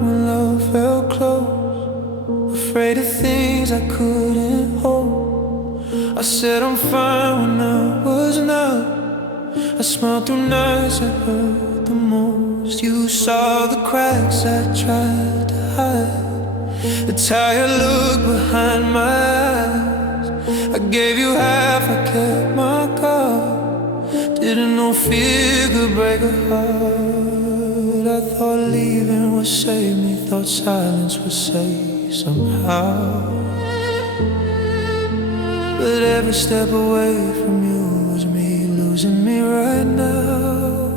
when love felt close, afraid of things I couldn't hold. I said I'm fine when I was not. I smiled through nights that hurt the most. You saw the cracks I tried to hide, the tired look behind my eyes. I gave you half, I kept my card. Didn't know fear could break a heart. I thought leaving would save me, thought silence would save somehow. But every step away from you was me losing me right now.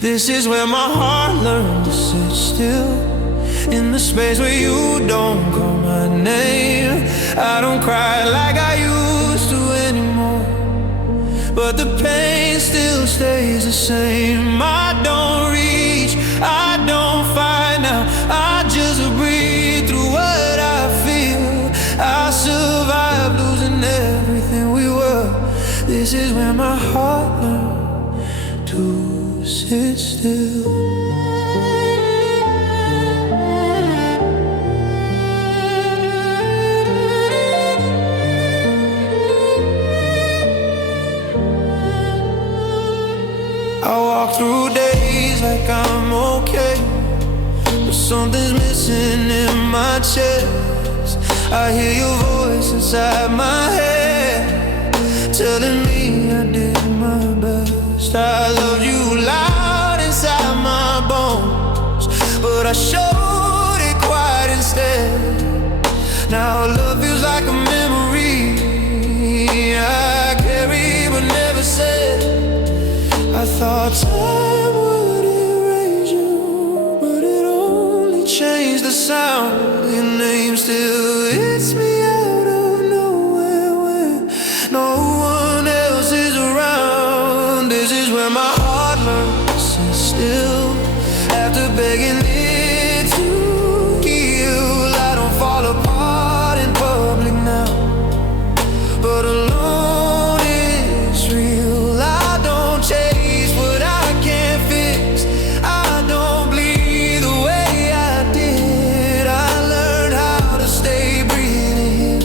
This is where my heart learned to sit still, in the space where you don't call my name. I don't cry like I used to anymore, but the pain still stays the same. I don't reach, I don't fight now. I just breathe through what I feel. I survived losing everything we were. This is where my heart learned to sit still. I walk through days like I'm okay, but something's missing in my chest. I hear your voice inside my head, telling me I did my best. I loved you loud inside my bones, but I showed it quiet instead. Now love feels like a memory I carry but never said. I thought time would erase you, but it only changed the sound. Your name still hits me out of nowhere when no one else is around. This is where my heart learns to sit still, after begging it to heal. I don't fall apart in public now, but alone is real. I don't chase what I can't fix. I don't bleed the way I did. I learned how to stay breathing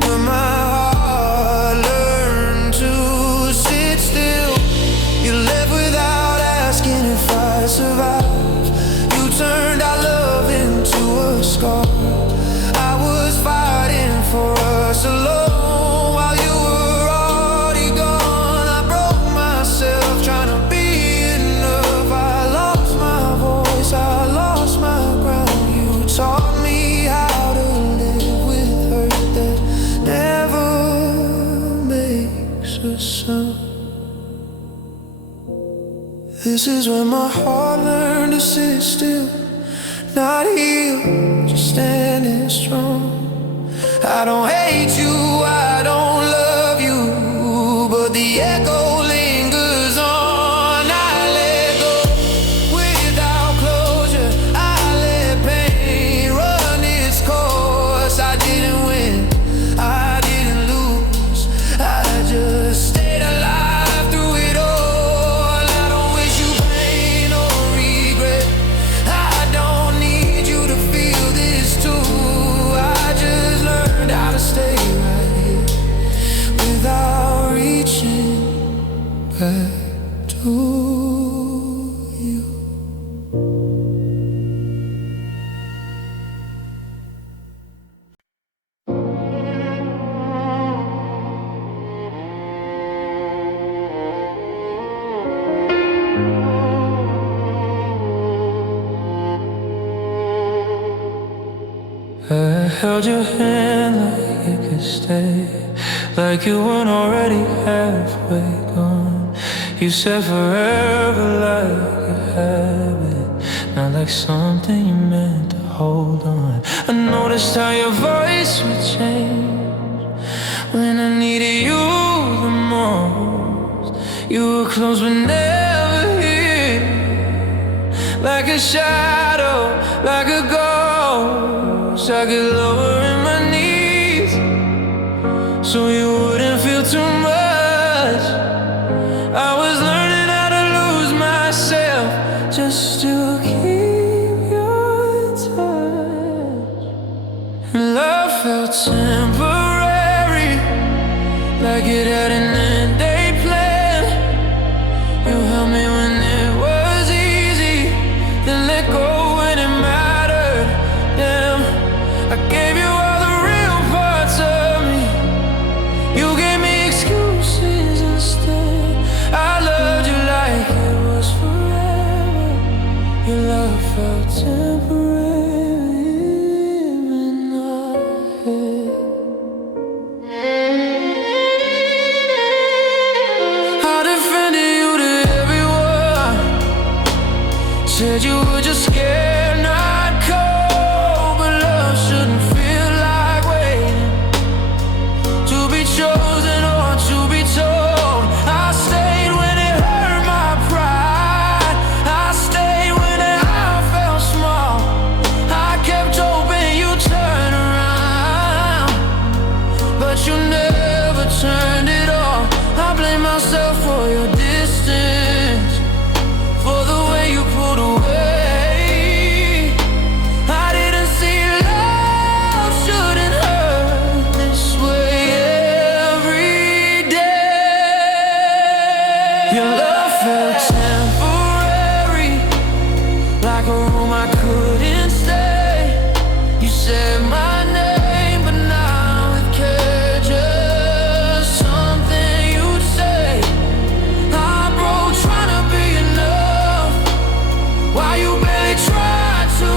when my heart learned to sit still. You left without asking if I survived. You turned our love into a scar. I was fighting for us alone while you were already gone. I broke myself trying to be enough. I lost my voice, I lost my ground. You taught me how to live with hurt that never makes a sound. This is when my heart learned to sit still, not healed, just standing strong. I don't hate you, I don't love you, but the echo lingers on. I let go without closure. I let pain run its course. I didn't win, I didn't lose, I just stayed alive through it all. I don't wish you pain or regret. I don't need you to feel this too. I just learned how to stay right here without reaching back to you. I held your hand like it could stay, like you weren't already halfway gone. You said forever like a habit, not like something you meant to hold on. I noticed how your voice would change when I needed you the most. You were close but never here, like a shadow, like a ghost. I get lower in my knees so you wouldn't feel too much. I was learning how to lose myself just to keep temporary, like it had an end they planned. You held me when it was easy, then let go when it mattered. Damn, I gave you all the real parts of me. You gave me excuses instead. I loved you like it was forever. Your love felt temporary in my head. I defended you to everyone. Said you were just scared, not cold. But love shouldn't feel like waiting to be chosen or to be told. I stayed when it hurt my pride. I stayed when I felt small. I kept hoping you'd turn around, but you never turned it on. I blame myself for your distance, for the way you pulled away. I didn't see love shouldn't hurt this way every day. Your love felt temporary, like a room I couldn't stay. You said my name, but now it cared, just something you'd say. I broke trying to be enough, while you barely tried to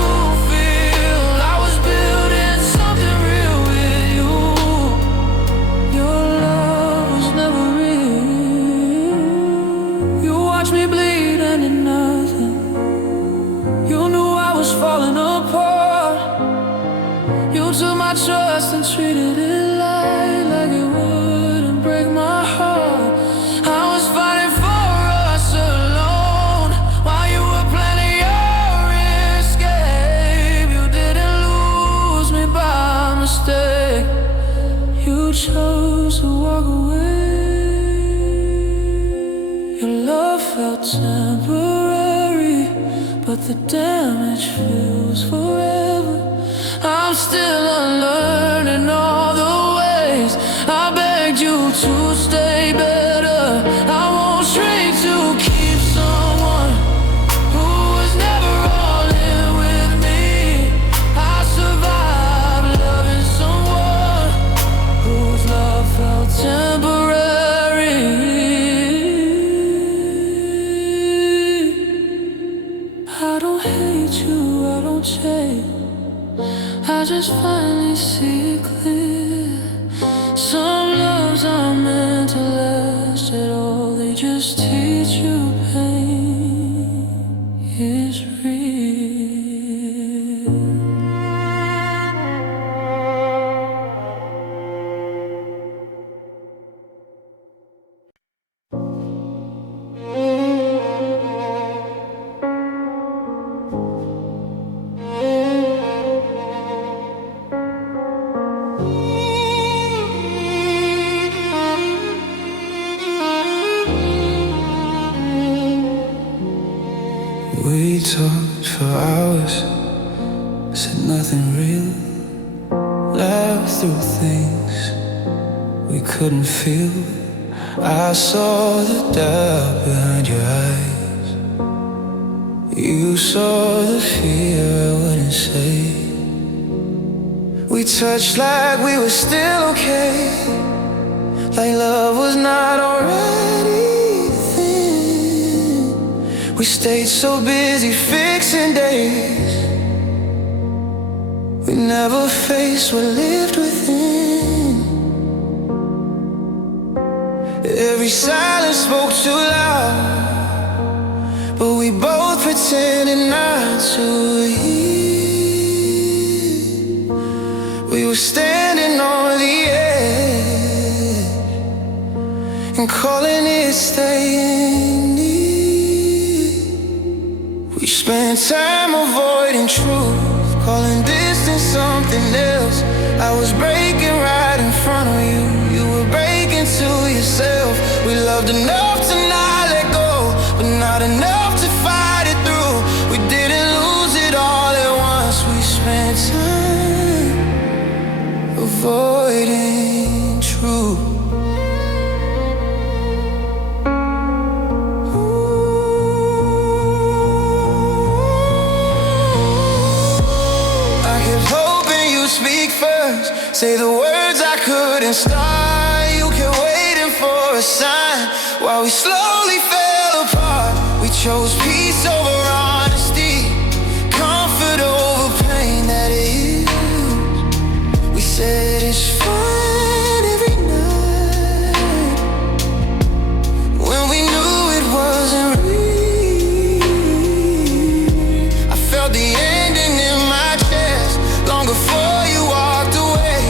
feel. I was building something real with you. Your love was never real. You watched me bleed and did nothing. You knew I was falling apart. You took my trust and treated it light, like it wouldn't break my heart. I was fighting for us alone, while you were planning your escape. You didn't lose me by mistake. You chose to walk away. Your love felt temporary, but the damage feels forever. I'm still unlearning all the ways I begged you to stay better. I won't shrink to keep someone who was never all in with me. I survived loving someone whose love felt temporary. I don't hate you, I don't change. I just finally see it clear. Some loves aren't meant to last at all. They just teach you pain is real. We talked for hours, said nothing real, laughed through things we couldn't feel. I saw the doubt behind your eyes. You saw the fear I wouldn't say. We touched like we were still okay, like love was not already a thing. We stayed so busy fixing days, we never faced what lived within. Every silence spoke too loud, but we both pretended not to hear. We were standing on the edge and calling it staying near. We spent time avoiding truth, calling distance something else. I was breaking right in front of you, you were breaking to yourself. We loved enough to not let go, but not enough to fight it through. We didn't lose it all at once. We spent time avoiding speak first. Say the words I couldn't start. You kept waiting for a sign while we slowly fell apart. We chose peace over honesty, comfort over pain that is. We said it's fine every night when we knew it wasn't real. I felt the ending in my chest long before you walked away.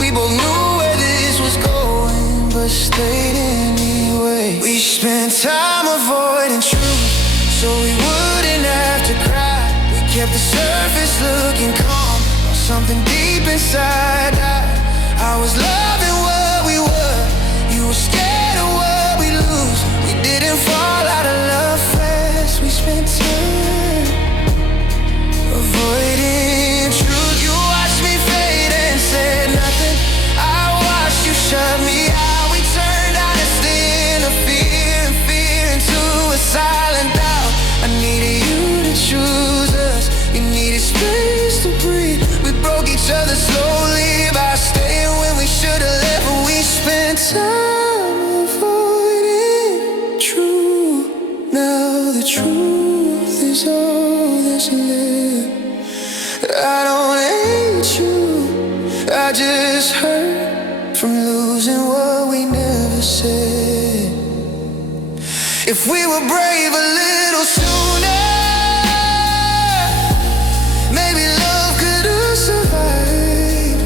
We both knew where this was going, but stayed anyway. We spent time avoiding truth so we wouldn't have to cry. We kept the surface looking calm while something deep inside died. I was loving what we were, you were scared of what we lose. We didn't fall out of love fast. We spent time avoiding truth. You watched me fade and said nothing. I watched you shut me out. We turned honesty into fear and fear into a silent doubt. I needed you to choose us. You needed space to breathe. We broke each other slowly by staying when we should have left. But we spent time avoiding truth. Now the truth is all that's left. I don't hate you, I just hurt from losing what we never said. If we were brave a little sooner, maybe love could have survived.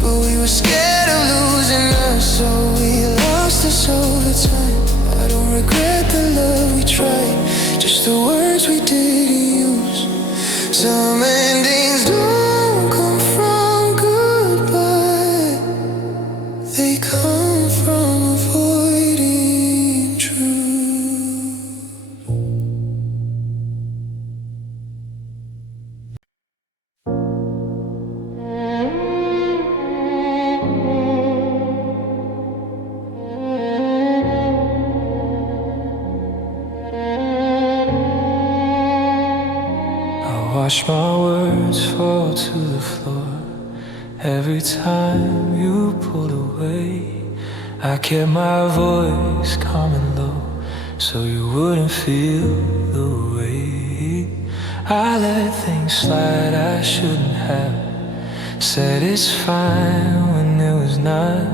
But we were scared of losing us, so we lost us over time. I don't regret the love we tried, just the words we didn't use. Some endings don't come from goodbye, they come from avoiding truth. Watch my words fall to the floor every time you pulled away. I kept my voice calm and low so you wouldn't feel the weight. I let things slide I shouldn't have. Said it's fine when it was not.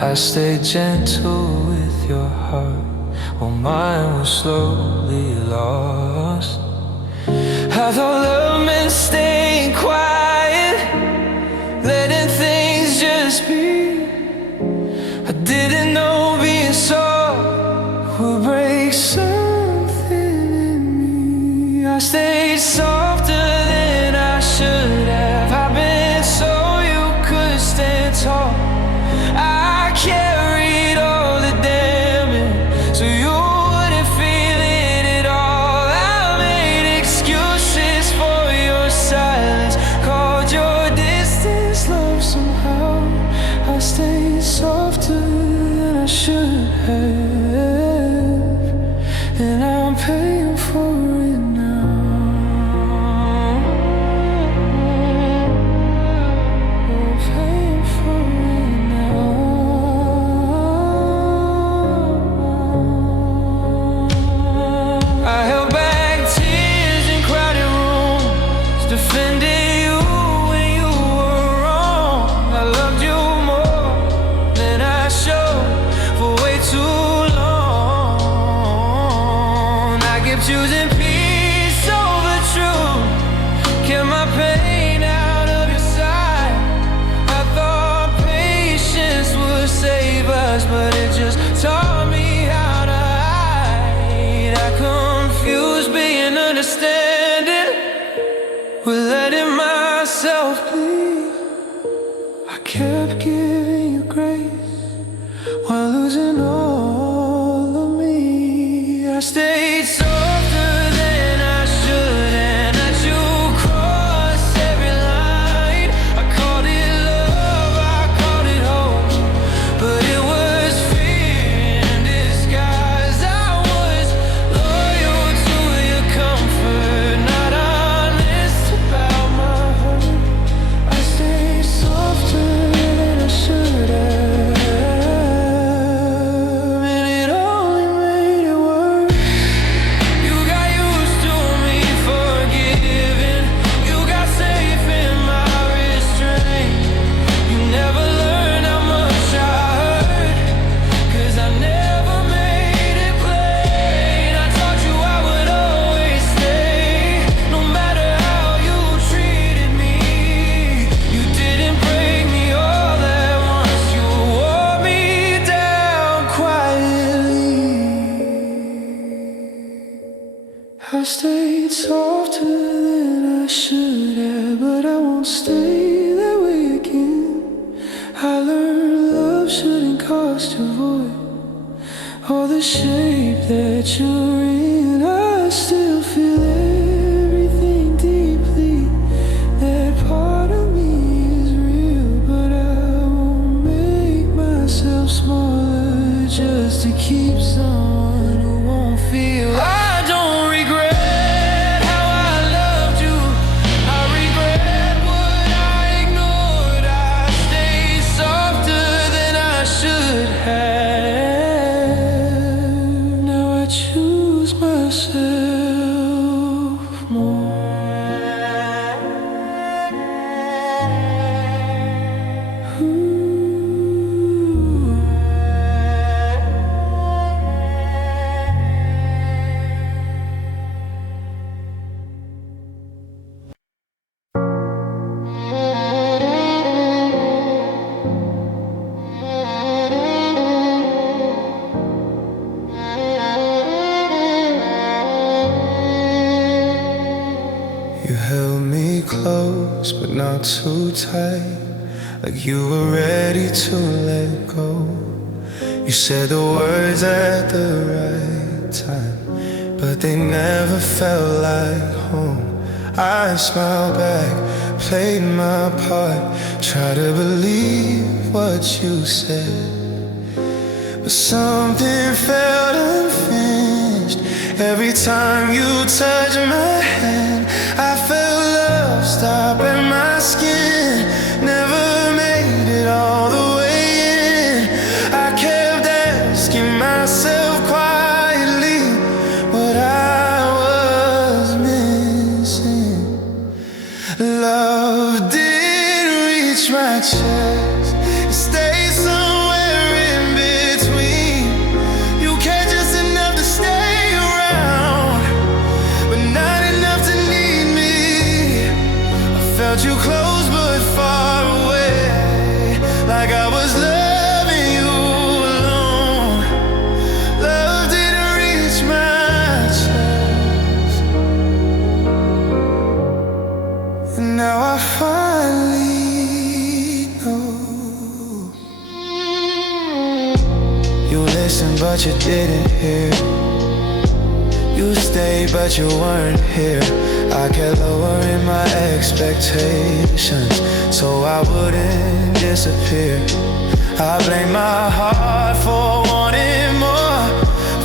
I stayed gentle with your heart while mine was slowly lost. I thought love meant staying quiet, letting things just be. I didn't know being soft would break something in me. I stayed softer than I should have. I've been so you could stand tall. I carried all the damage so you wouldn't feel it at all. I made excuses for your silence, called your distance love somehow. I stayed softer than I should have, and I'm paying for it now. I'm paying for it now. I held back tears in crowded rooms, defended you when you were wrong. I loved you more than I showed for way too long. I kept choosing peace over truth, kept my pain out of your sight. I thought patience would save us, but it just taught me how to hide. I confused being understanding with letting myself bleed. I kept giving you grace while losing all of me. I stayed softer than I should and let you cross every line. I called it love, I called it hope, but it was fear in disguise. I was loyal to your comfort, not honest about my hurt. night softer than I should have, but I won't stay that way again. I learned love shouldn't cost your voice or the shape that you're in. I still feel everything deeply. That part of me is real, but I won't make myself smaller just to keep someone who won't feel. I don't regret how I loved you. I regret what I ignored. I stayed softer than I should have. Now I choose myself more. You held me close, but not too tight, like you were ready to let go. You said the words at the right time, but they never felt like home. I smiled back, played my part, tried to believe what you said, but something felt unfinished. Every time you touched my hand, I felt love stop in my skin. Never made it all the way in. I kept asking myself quietly what I was missing. Love didn't reach my chest, it stayed somewhere in between. You cared just enough to stay around, but not enough to need me. I felt you close but far away, like I was loving you alone. Love didn't reach my chest, and now I finally know. You listened but you didn't hear. You stayed but you weren't here. I kept lowering my expectations so I wouldn't disappear. I blame my heart for wanting more.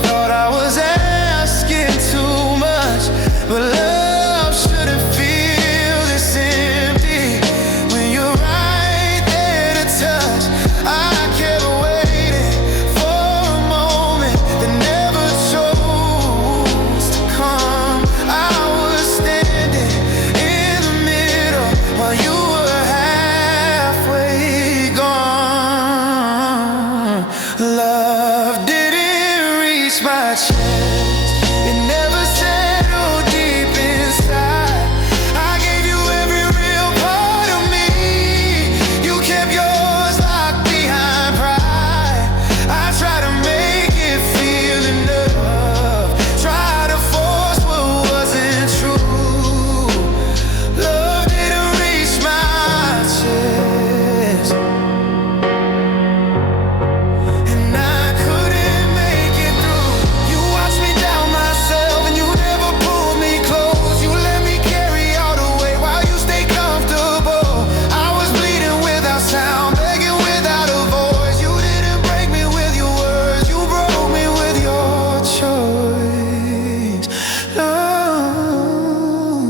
Thought I was asking too much, but love shouldn't feel this empty. When you're right there to touch, I kept waiting for a moment that never chose to come. I was standing in the middle while you were halfway gone. Love didn't reach my chest, it never settled deep inside. I gave you every real part of me. You kept yours locked behind pride. I tried to make it feel enough, tried to force what wasn't true. Love didn't reach my chest, and I couldn't make it through. You watched me down myself and you never pulled me close. You let me carry all the weight while you stay comfortable. I was bleeding without sound, begging without a voice. You didn't break me with your words, you broke me with your choice. Love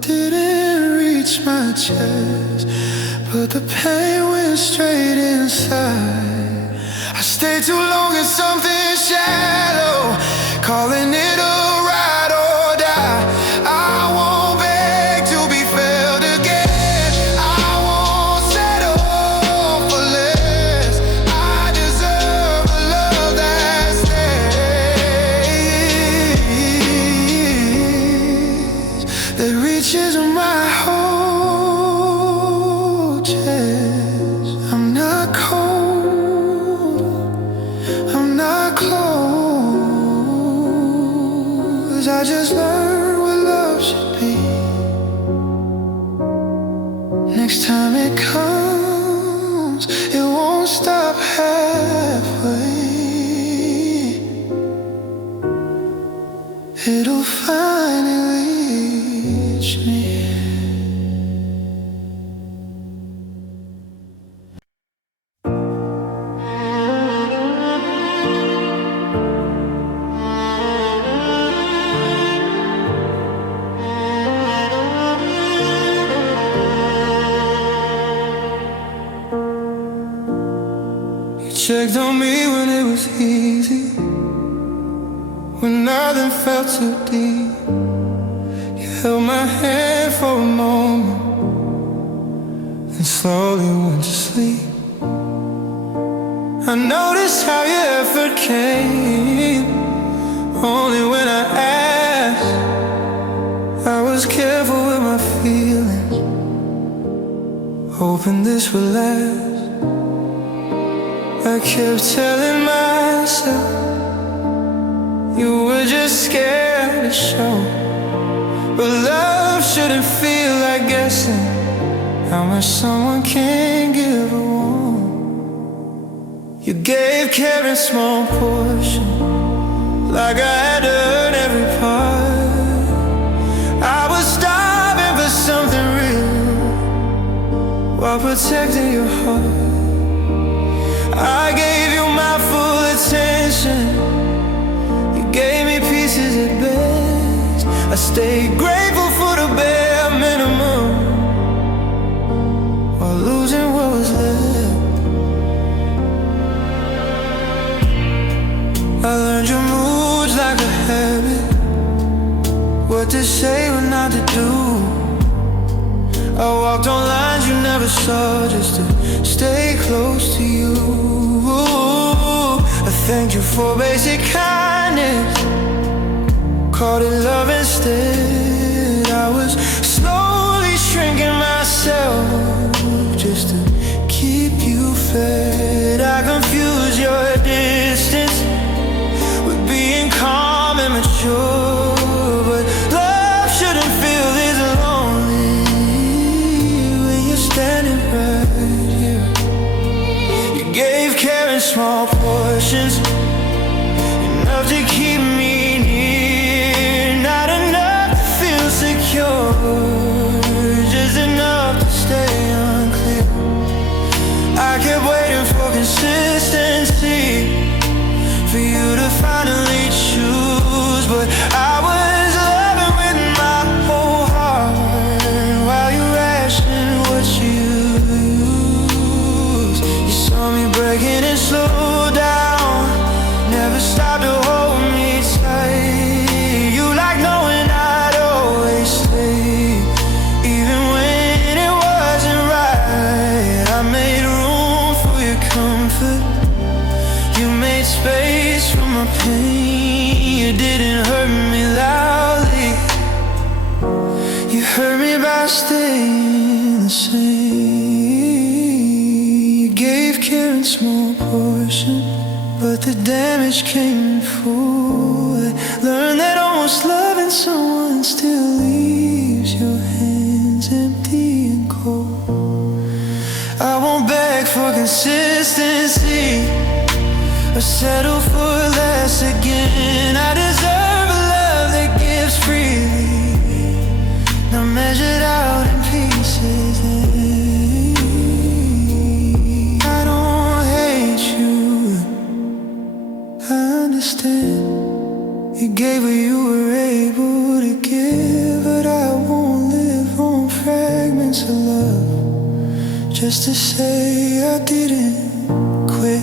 didn't reach my chest, but the pain went straight inside. I stayed too long in something shallow, calling it a ride or die. I won't beg to be felt again. I won't settle for less. I deserve a love that stays, that reaches my whole chest. I'm not cold, I'm not close. I just learned checked on me when it was easy, when nothing felt too deep. You held my hand for a moment and slowly went to sleep. I noticed how your effort came only when I asked. I was careful with my feelings, hoping this would last. I kept telling myself you were just scared to show, but love shouldn't feel like guessing how much someone can give a woman. You gave care in small portions, like I had to earn every part. I was starving for something real while protecting your heart. I gave you my full attention, you gave me pieces at best. I stayed grateful for the bare minimum while losing what was left. I learned your moods like a habit, what to say, what not to do. I walked on lines you never saw just to stay close to you. I thanked you for basic kindness, called it love instead. I was slowly shrinking myself just to keep you fed. I confused your distance with being calm and mature, but love shouldn't feel this lonely when you're standing right here. You gave care in small portions, enough to keep me near, not enough to feel secure, just enough to stay unclear. I kept waiting for consistency, for you to finally choose, but I was loving with my whole heart while you rationed what you used. You saw me breaking and slowed down, never stopped to hold me tight. You like knowing I'd always stay, even when it wasn't right. I made room for your comfort, you made space for my pain. You didn't hurt me loudly, you hurt me by staying the same. You gave care in small portions, but the damage came in full. I learned that almost loving someone still leaves your hands empty and cold. I won't beg for consistency or settle for less again. I deserve a love that gives freely, not measured out in pieces. I don't hate you, I understand. You gave what you were able to give, but I won't live on fragments of love just to say I didn't quit.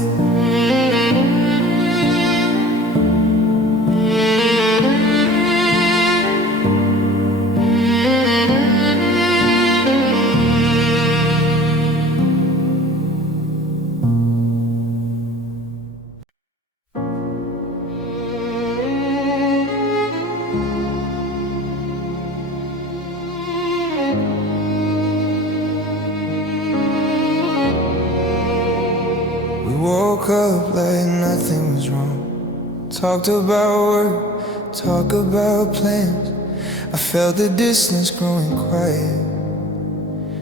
Woke up like nothing was wrong, talked about work, talk about plans. I felt the distance growing quiet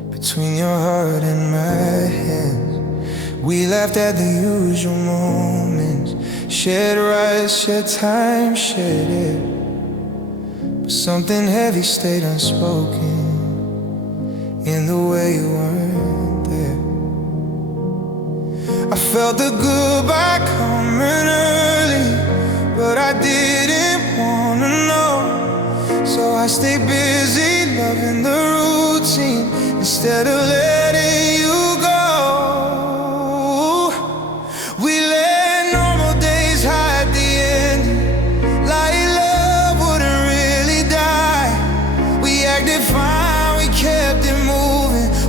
between your heart and my hands. We laughed at the usual moments, shared rides, shared time, shared air, but something heavy stayed unspoken in the way you weren't there. I felt the goodbye coming early, but I didn't wanna know. So I stayed busy loving the routine instead of letting you go. We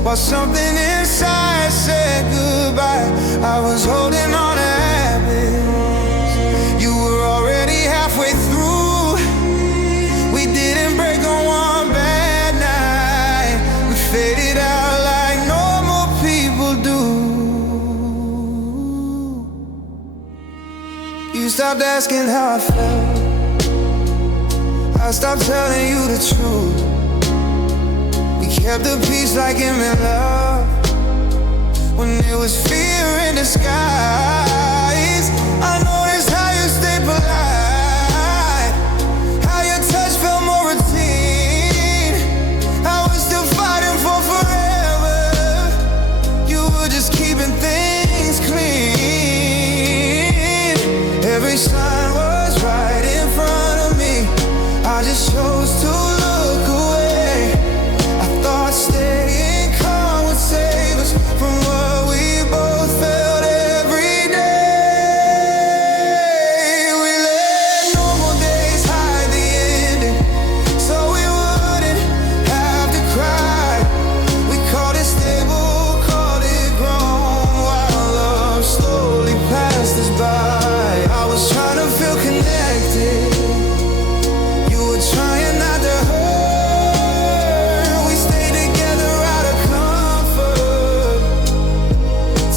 while something inside said goodbye. I was holding on to habits. You were already halfway through. We didn't break on one bad night. We faded out like normal people do. You stopped asking how I felt. I stopped telling you the truth. We kept the peace like him in love when it was fear in disguise. I noticed how you stayed polite, how your touch felt more routine, how we're still fighting for forever. You were just keeping things clean. Every sign was right in front of me. I just chose to look away. I thought staying calm would save us from what we both felt every day. We let normal days hide the ending, so we wouldn't have to cry. We called it stable, called it grown, while love slowly passed us by. I was trying to feel connected, trying not to hurt. We stayed together out of comfort,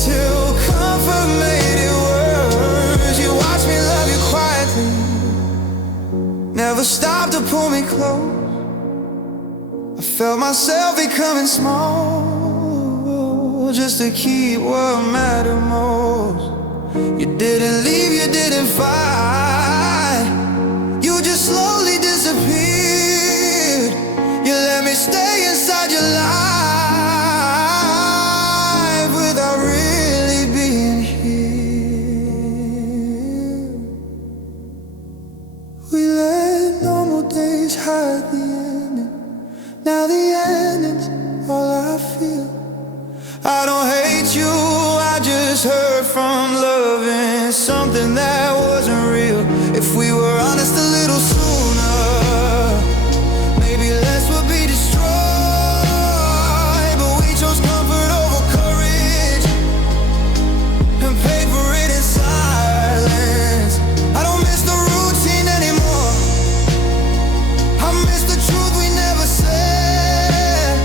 till comfort made it worse. You watched me love you quietly, never stopped to pull me close. I felt myself becoming small, just to keep what mattered most. You didn't leave, you didn't fight, you just slowly disappeared. You let me stay inside your life without really being here. We let normal days hide the ending. Now the ending's all I feel. I don't hate you, I just heard from loving something that wasn't real. If we were honest a little sooner, maybe less would be destroyed. But we chose comfort over courage and paid for it in silence. I don't miss the routine anymore, I miss the truth we never said.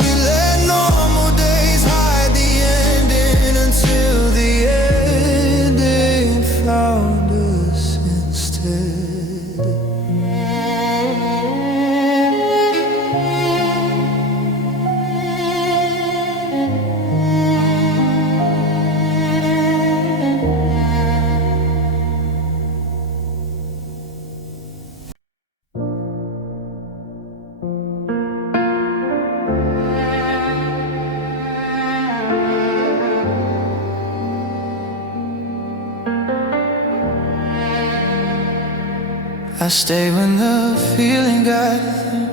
We let normal days hide the ending until the ending found us instead. I stayed when the feeling got thin,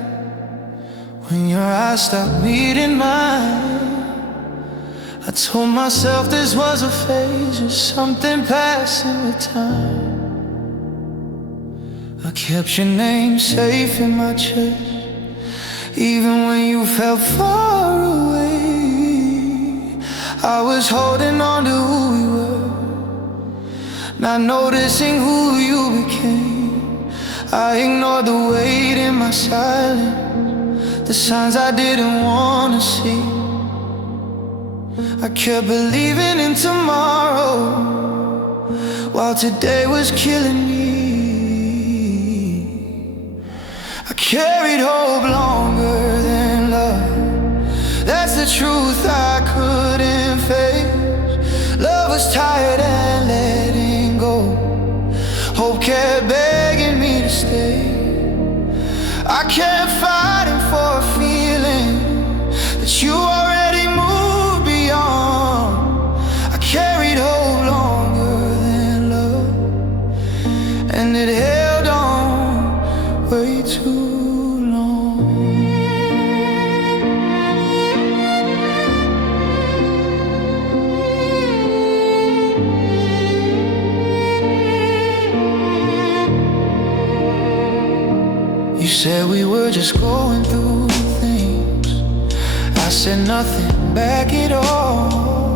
when your eyes stopped meeting mine. I told myself this was a phase, just something passing with time. I kept your name safe in my chest, even when you felt far away. I was holding on to who we were, not noticing who you became. I ignored the weight in my silence, the signs I didn't want to see. I kept believing in tomorrow, while today was killing me. I carried hope longer than love, that's the truth I couldn't face. Love was tired and letting go, hope kept begging me to stay. I kept fighting for a feeling that you already moved beyond. I carried hope longer than love, and it held on way too long. You said we were just going through things. I I said nothing back at all.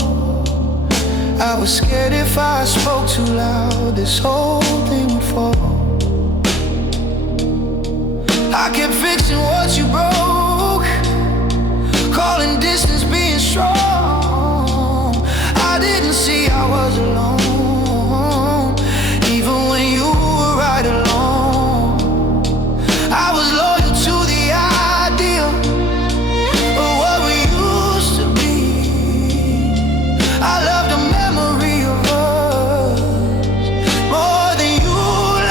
I was scared if I spoke too loud, this whole thing would fall. I kept fixing what you broke, calling distance being strong. I didn't see I was alone, even when you were right along. I was loyal to the idea of what we used to be. I love the memory of us more than you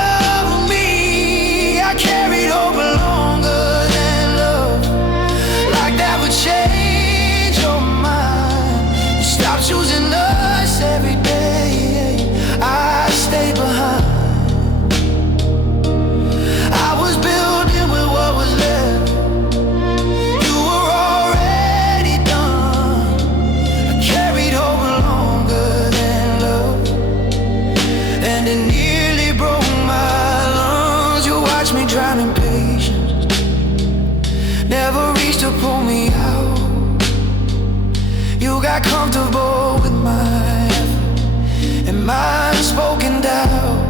love me. I carried over longer than love, like that would change your mind. Stop choosing us every day, I stay behind. I was building with what was left, you were already done. I carried over longer than love, and it nearly broke my lungs. You watched me drown in patience, never reached to pull me out. You got comfortable with my effort and my unspoken doubt.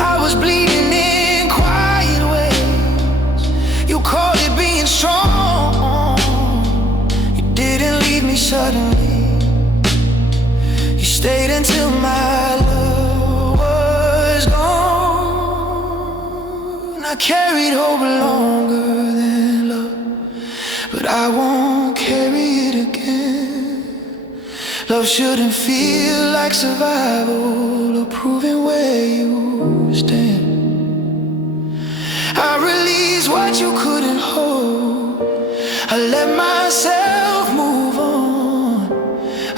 I was bleeding in quiet ways, you called it being strong. You didn't leave me suddenly, you stayed until my love was gone. I carried hope longer than love, but I won't carry it again. Love shouldn't feel like survival or proving where you stand. I released what you couldn't hold, I let myself move on.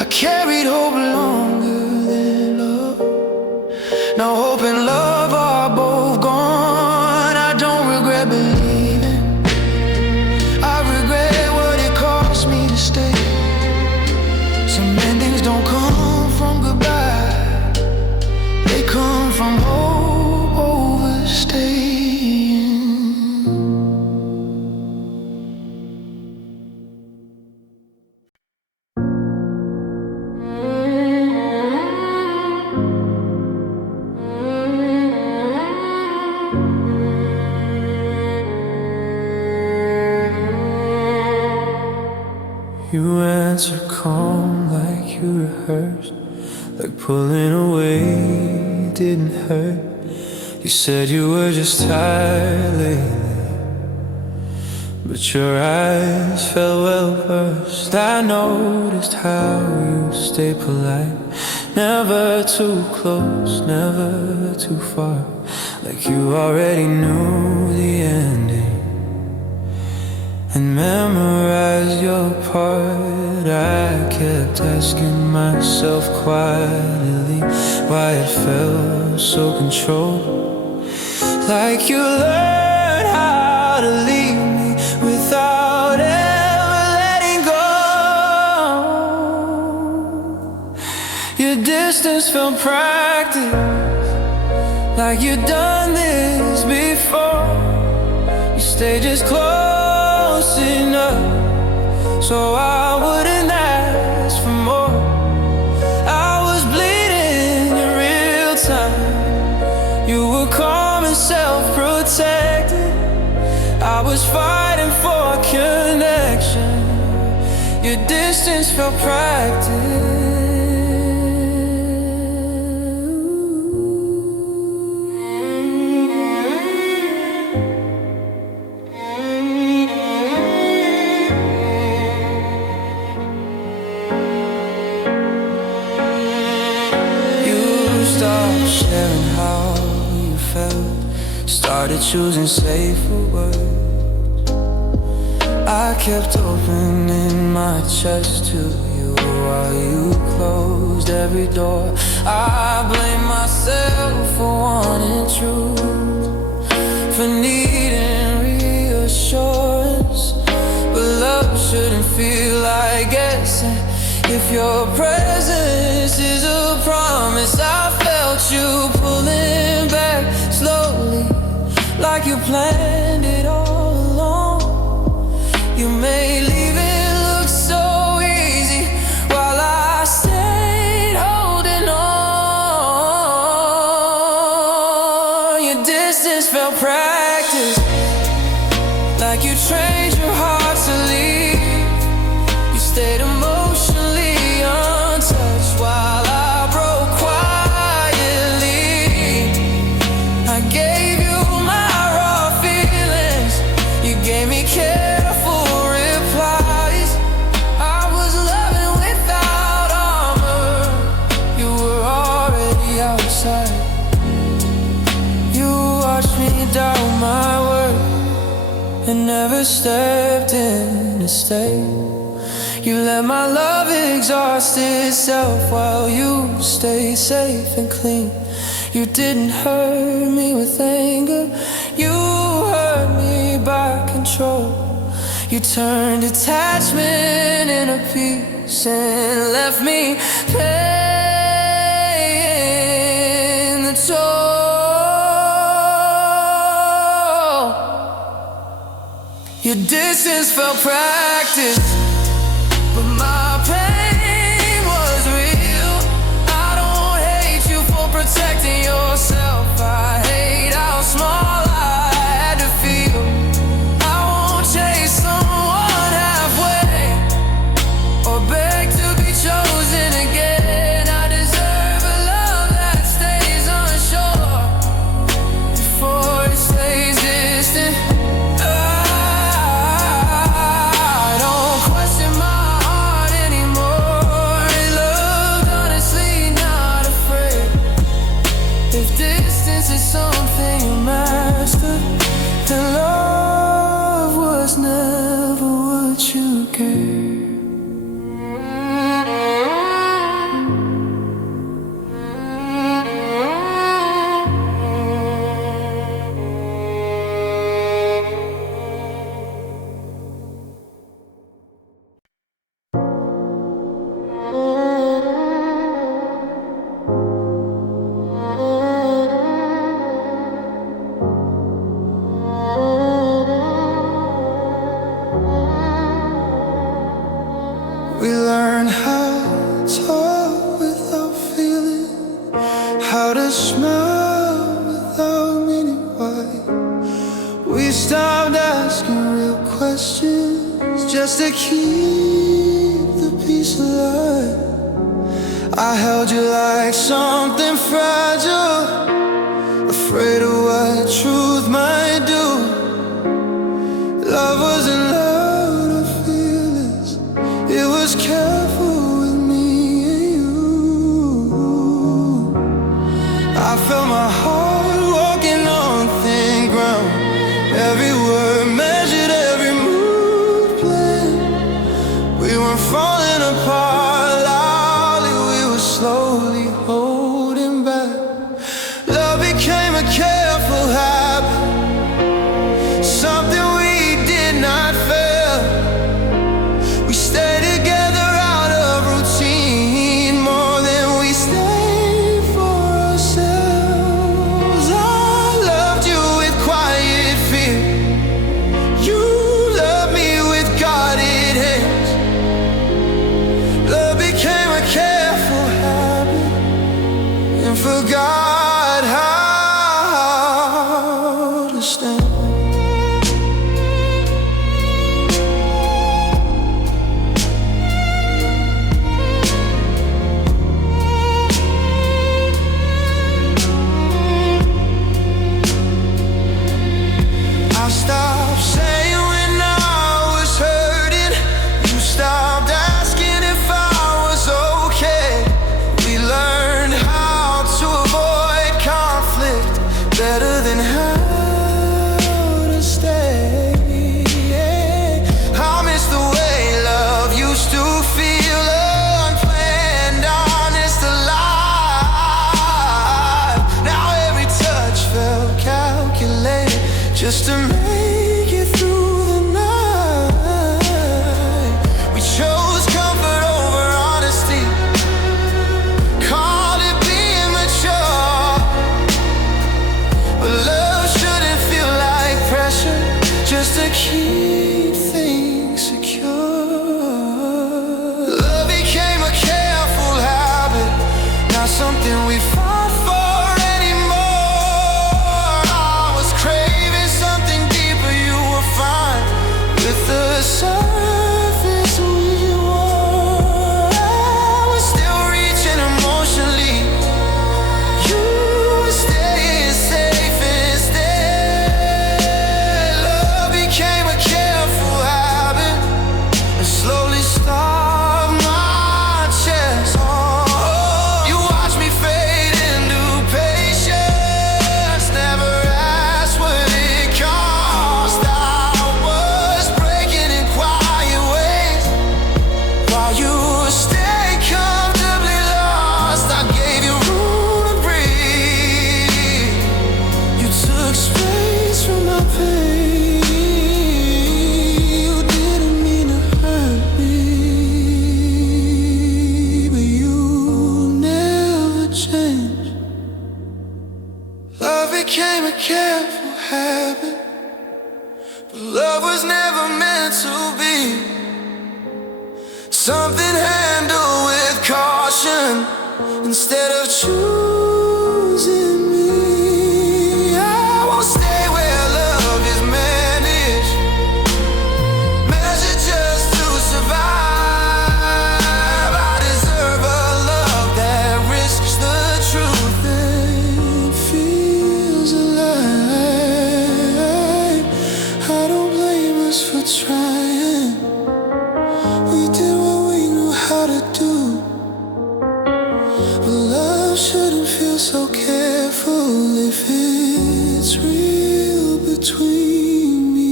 I carried hope longer than love. Now hope and love are both gone. I don't regret believing, I regret what it cost me to stay. Some endings don't come from goodbye, they come from hope overstaying. You answer calm like you rehearsed, like pulling away didn't hurt. You said you were just tired lately, but your eyes felt well versed. I noticed how you stay polite, never too close, never too far, like you already knew the ending and memorized your part. I kept asking myself quietly why it felt so controlled, like you learned how to leave me without ever letting go. Your distance felt practice, like you'd done this before. You stayed just close enough so I wouldn't ask for more. I was bleeding in real time, you were calm and self-protected. I was fighting for connection, your distance felt practice. Sharing how you felt, started choosing safer words. I kept opening my chest to you while you closed every door. I blame myself for wanting truth, for needing reassurance, but love shouldn't feel like guessing. If your presence is a promise, I felt you pulling back slowly, like you planned it all along. You may leave like you trained your heart to leave. You stayed emotionally untouched while I broke quietly. I gave you my raw feelings, you gave me careful replies. I was loving without armor, you were already outside. You watched me doubt my worth and never stepped in to stay. You let my love exhaust itself while you stayed safe and clean. You didn't hurt me with anger, you hurt me by control. You turned attachment into peace and left me paying the toll. Your distance felt practice, but my pain was real. I don't hate you for protecting yourself, I hate how small I had to feel. I won't chase someone halfway or beg to be chosen again. I deserve a love that stays unsure before it stays distant. Is something you mastered, then love was never what you gave. We learn how to talk without feeling, how to smile without meaning why. We stopped asking real questions just to keep the peace alive. I held you like something fragile, afraid of what truth might do. Love wasn't loud or fearless, it was careful with me and you. I felt my heart walking on thin ground, every word measured, every move planned. We weren't falling apart loudly, we were slowly holding back. Love became a careful habit, something we did not fail. We stayed together out of routine more than we stayed for ourselves. I loved you with quiet fear, you loved me with guarded hands. Love became a careful habit and forgot how to stand. Stop saying when I was hurting, you stopped asking if I was okay. We learned how to avoid conflict better than how to stay. I miss the way love used to feel, unplanned, honest, alive. Now every touch felt calculated just to make it through the night. We chose comfort over honesty, called it being mature. But love shouldn't feel like pressure, just to keep things secure. Love became a careful habit, not something we fought for anymore. I was craving something deeper, you were fine But love was never meant to be something handled with caution instead of choosing me. I won't stay where love is managed, measured just to survive. I deserve a love that risks the truth and feels alive. I don't blame us for trying. We did what we knew how to do. But love shouldn't feel so careful if it's real between me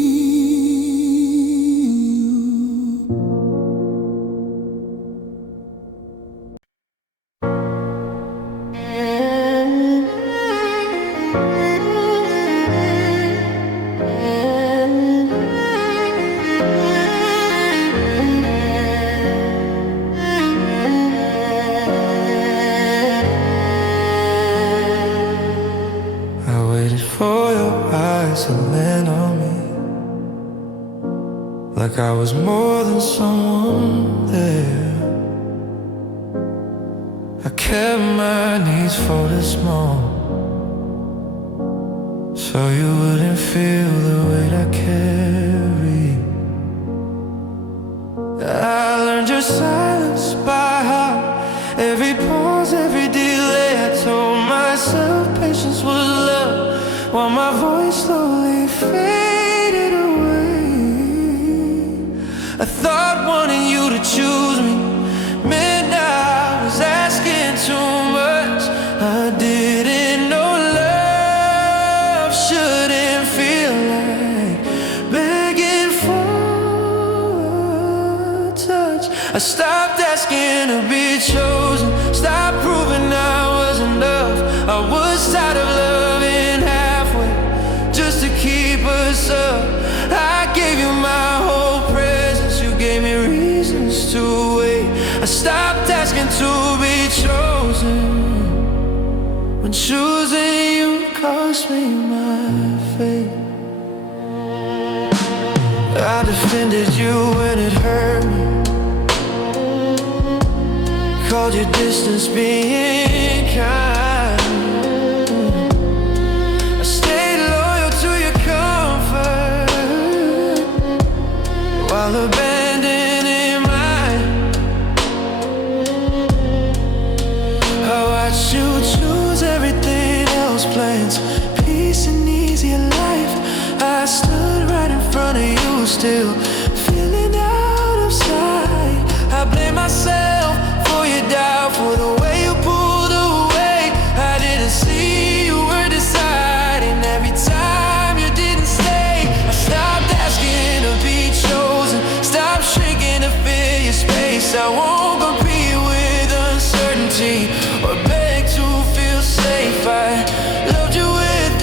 I waited for your eyes to land on me, like I was more than someone there. I kept my needs for the small, so you wouldn't feel the weight I carry. I learned your silence by heart. Every pause, every delay, I told myself patience was love, while my voice slowly faded away. I thought wanting you to choose me meant I was asking too much. I didn't know love shouldn't feel like begging for a touch. I stopped asking to be chosen, stopped proving I was enough. I was tired of loving halfway just to keep us up. I gave you my whole presence, you gave me reasons to wait. I stopped asking to be chosen when choosing you cost me my faith. I defended you when it hurt me, called your distance being kind. I stayed loyal to your comfort while abandoning mine. I watched you choose everything else, plans, peace and easier life. I stood right in front of you, still feeling out of sight. I blame myself for your doubt, for the way you pulled away. I didn't see you were deciding every time you didn't stay. I stopped asking to be chosen, stopped shrinking to fill your space. I won't compete with uncertainty or beg to feel safe. I loved you with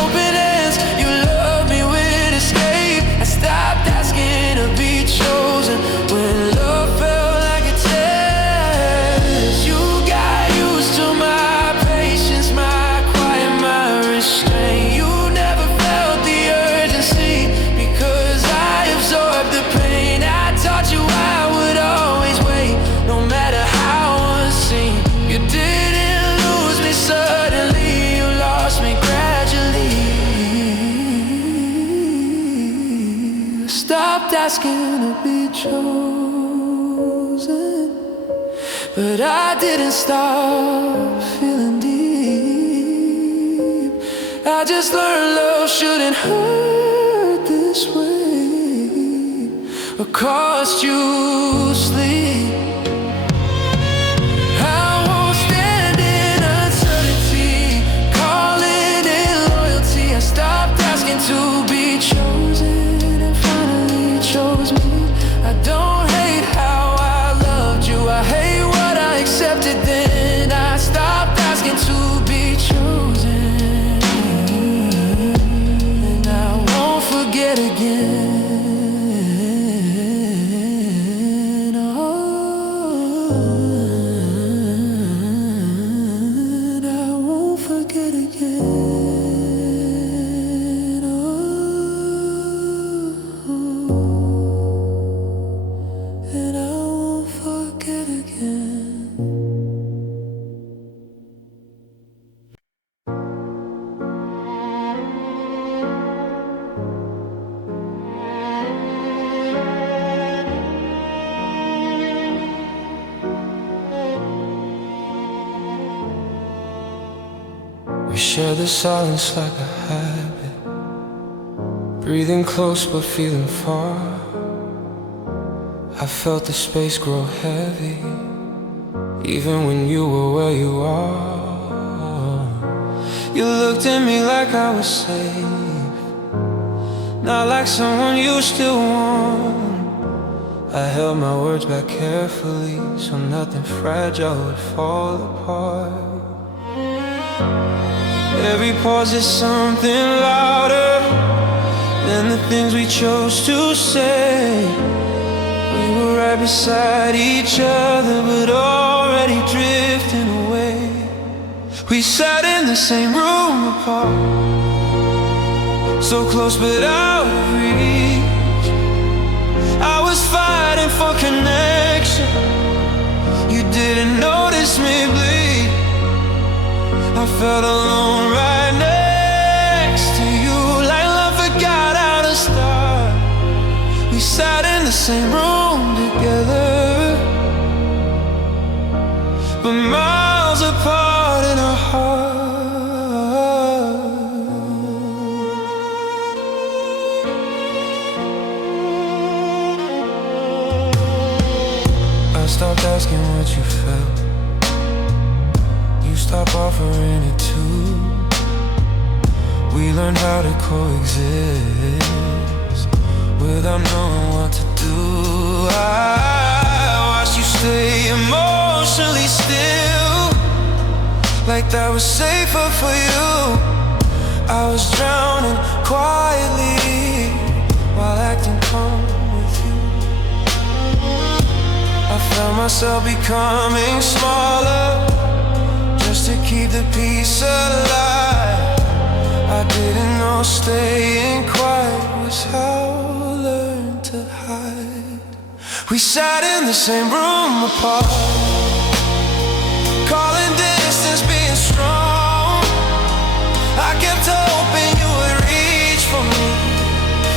open hands, you loved me with escape. I stopped asking to be chosen when love felt like a test. You got used to my patience, my quiet, my restraint. You never felt the urgency because I absorbed the pain. I taught you I would always wait, no matter how unseen. You didn't lose me suddenly, you lost me gradually. I stopped asking to be chosen, but I didn't stop feeling deep. I just learned love shouldn't hurt this way or cost you sleep. I won't stand in uncertainty, calling it loyalty. I stopped asking to be chosen and finally chose me. I don't hate how I loved you, I hate what I accepted then. I stopped asking to be chosen, and I won't forget again. We share the silence like a habit, breathing close but feeling far. I felt the space grow heavy, even when you were where you are. You looked at me like I was safe, not like someone you still want. I held my words back carefully, so nothing fragile would fall apart. Every pause is something louder than the things we chose to say. We were right beside each other, but already drifting away. We sat in the same room apart, so close but out of reach. I was fighting for connection, you didn't notice me bleed. I felt alone right next to you, like love forgot how to start. We sat in the same room together, but miles apart in our hearts. I stopped asking what you felt, you stopped offering it too. We learned how to coexist without knowing what to do. I watched you stay emotionally still, like that was safer for you. I was drowning quietly while acting calm with you. I felt myself becoming smaller just to keep the peace alive. I didn't know staying quiet was how I learned to hide. We sat in the same room apart, calling distance being strong. I kept hoping you would reach for me,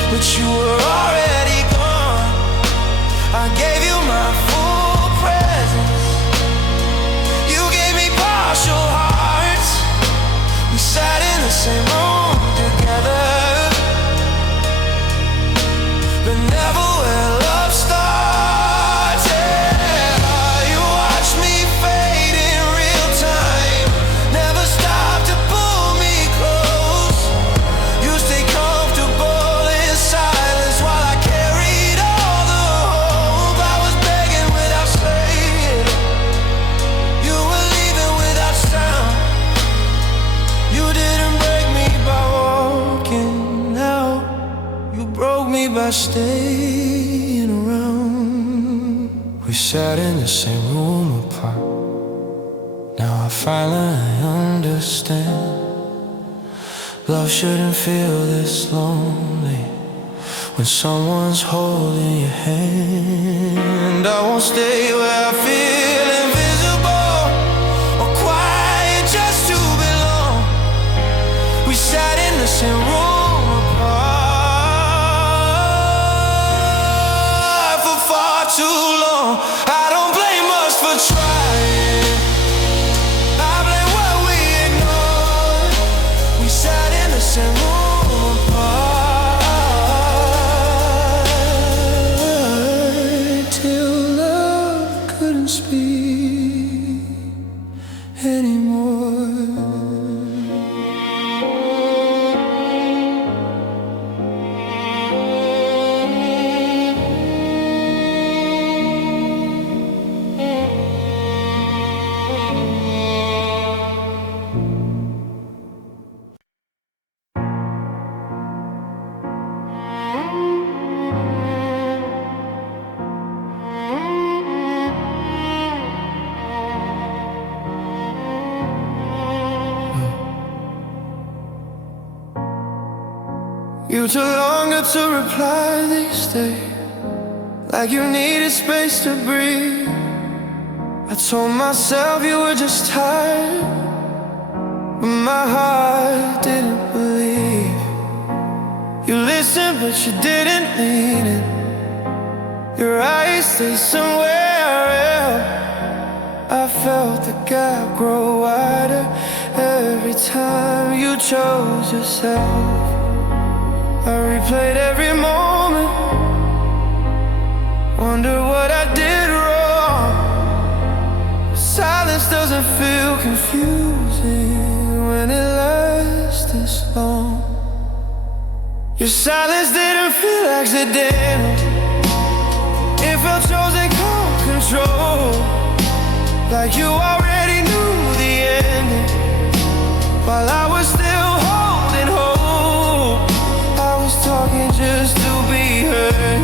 but you were already gone. I gave you my full presence, you gave me partial hearts. We sat in the same room together, but never where love starts. Yeah. You watched me fade in real time, never stopped to pull me close. You stay comfortable in silence while I carried all the hope. I was begging without saying, you were leaving without sound. You didn't break me by walking out, you broke me by staying around. We sat in the same room apart, now I finally understand. Love shouldn't feel this lonely when someone's holding your hand. I won't stay where I feel invisible or quiet just to belong. We sat in the same room apart for far too long. I don't blame us for trying, I blame what we ignored. We sat in the same room apart till love couldn't speak anymore. You took longer to reply these days, like you needed space to breathe. I told myself you were just tired, but my heart didn't believe. You listened but you didn't lean in. Your eyes stay somewhere else. I felt the gap grow wider every time. chose yourself. I replayed every moment, wonder what I did wrong. Silence doesn't feel confusing when it lasts this long. Your silence didn't feel accidental, it felt chosen, calm control, like you already knew the ending. While I was still holding hope, I was talking just to be heard.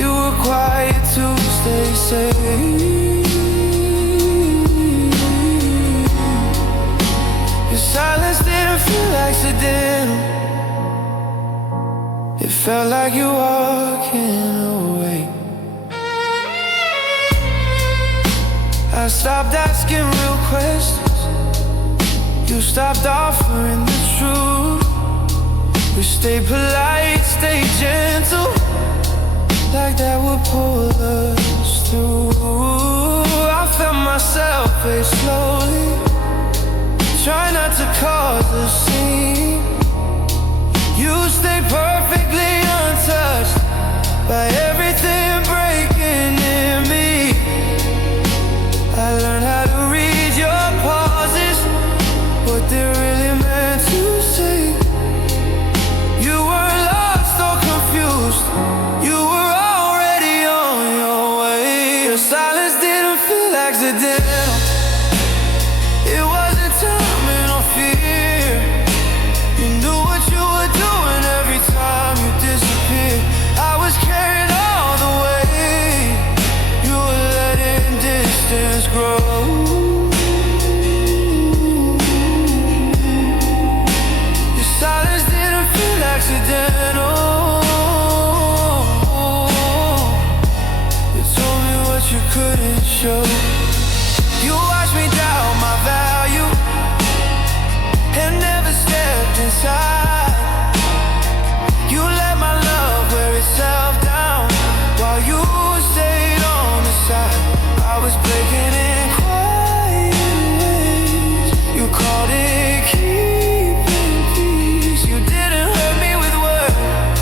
You were quiet to stay safe. Your silence didn't feel accidental, it felt like you walking away. I stopped asking real questions, you stopped offering the truth. We stayed polite, stayed gentle, like that would pull us through. I felt myself fade slowly, try not to cause a scene. You stay perfectly untouched by everything breaking in me. I learned how to read your pauses, what they really meant to say. You were lost or confused, you were already on your way. Your silence didn't feel accidental, it wasn't timing or fear. You knew what you were doing every time you disappeared. I was carried all the way, you were letting distance grow. Your silence didn't feel accidental, you told me what you couldn't show. You watched me doubt my value and never stepped inside. You let my love wear itself down while you stayed on the side. I was breaking in quiet ways, you called it keeping peace. You didn't hurt me with words,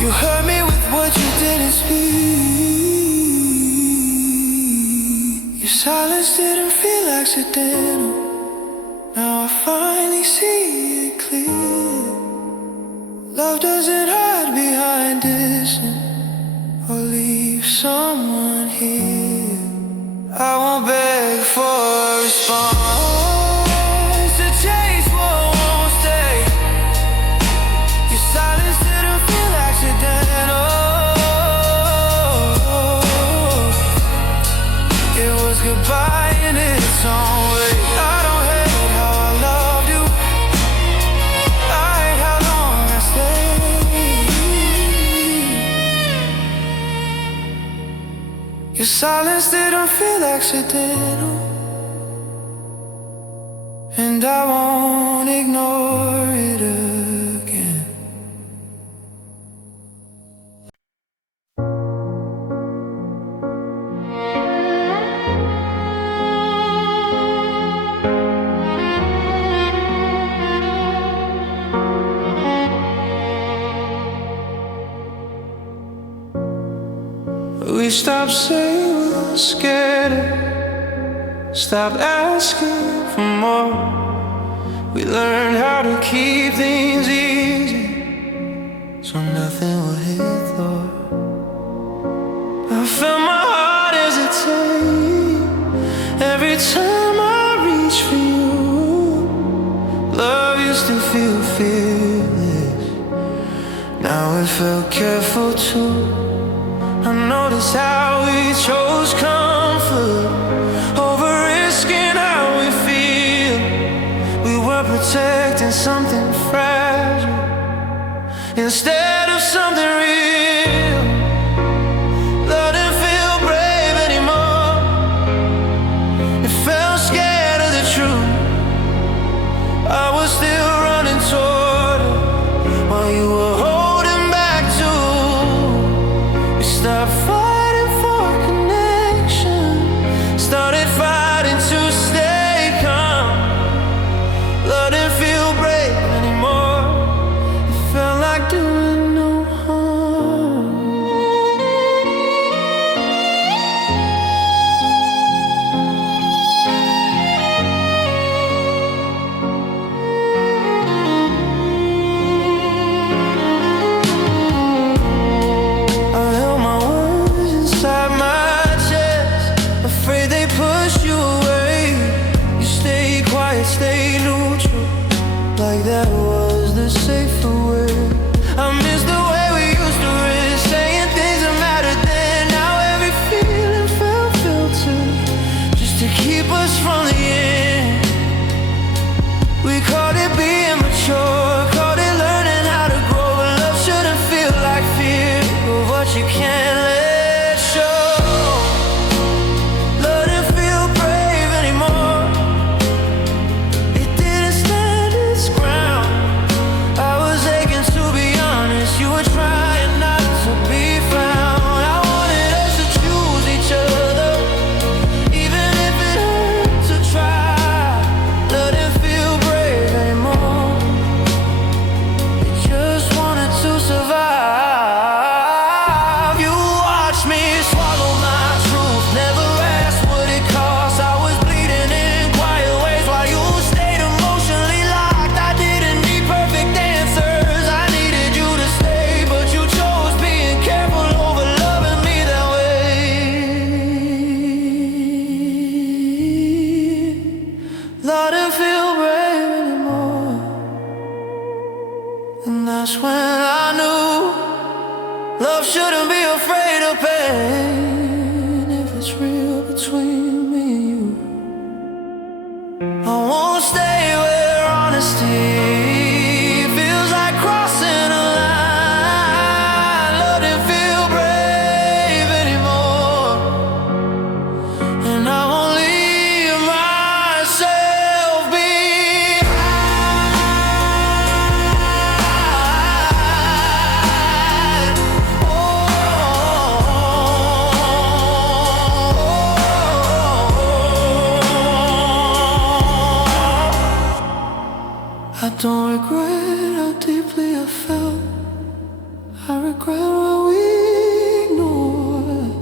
you hurt me with what you didn't speak. Your silence didn't feel accidental, now I finally see it clear. Love doesn't hide behind distance or leave someone here. I won't beg for a response to chase what won't stay. Your silence didn't feel accidental, it was goodbye in its own way. I don't hate how I loved you, I hate how long I stayed. Your silence didn't feel accidental, and I won't ignore it again. We stopped saying we're scared, stopped asking for more. We learned how to keep things easy, so nothing will hit Thor. I felt my heart hesitate every time I reach for you. Love used to feel fearless, now it felt careful too. I noticed how we chose comfort over risking how we feel. We were protecting something fragile instead of something real. Love didn't feel brave anymore, it felt scared of the truth. I was still running toward it while you were holding back too. We stopped fighting for connection, started fighting that was the safer way. I miss the way we used to risk saying things that mattered then. Now every feeling felt filtered just to keep us from the end. We called it being mature, called it learning how to grow. But love shouldn't feel like fear of what you can't let show. Love didn't feel brave anymore. It didn't stand its ground. I was aching to be honest. You were trying not to be found. I wanted us to choose each other, even if it hurt to try. Love didn't feel brave anymore. It just wanted to survive. You watched me swallow my truth, never asked what it cost. I was bleeding in quiet ways while you stayed emotionally locked. I didn't need perfect answers, I needed you to stay. But you chose being careful over loving me that way. Love didn't feel brave anymore. And that's when I knew love shouldn't be afraid of pain. If it's real between me and you, I won't stay where honesty feels like crossing a line. Love didn't feel brave anymore, and I won't leave myself behind. I don't regret how deeply I felt. I regret what we ignored.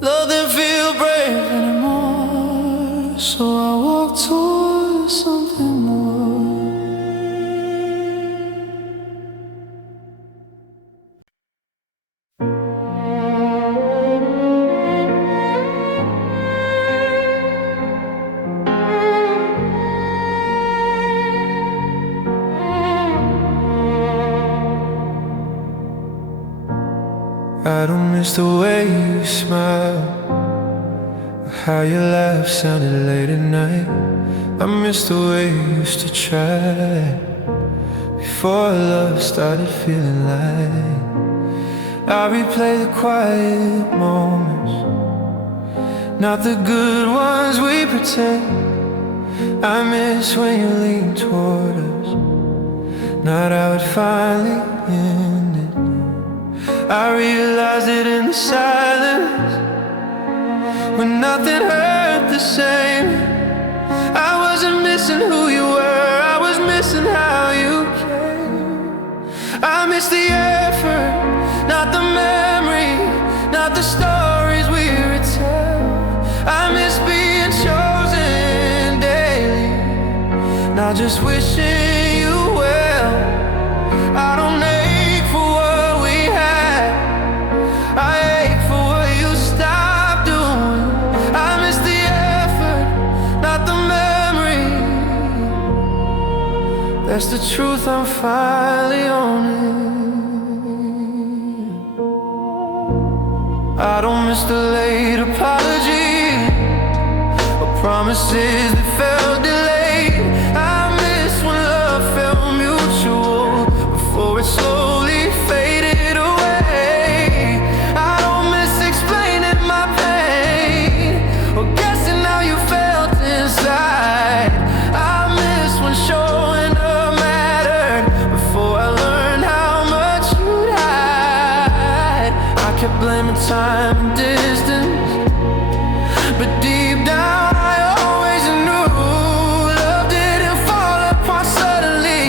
Love didn't feel brave anymore, so I walked towards something more. I don't miss the way you smile, or how your laugh sounded late at night. I miss the way you used to try before love started feeling light. I replay the quiet moments, not the good ones we pretend. I miss when you leaned toward us, not how it finally ended. I realized it in the silence, when nothing hurt the same. I wasn't missing who you were, I was missing how you came. I miss the effort, not the memory, not the stories we retell. I miss being chosen daily, not just wishing you well. I don't ache for what we had, I ache for what you stopped doing. I miss the effort, not the memory. That's the truth I'm finally owning. I don't miss the late apologies or promises that felt delayed. I miss when love felt mutual before it slowly faded away. I don't miss explaining my pain or guessing how you felt inside. I miss when showing up mattered before I learned how much you'd hide. I kept blaming time and distance, but deep down I always knew love didn't fall apart suddenly.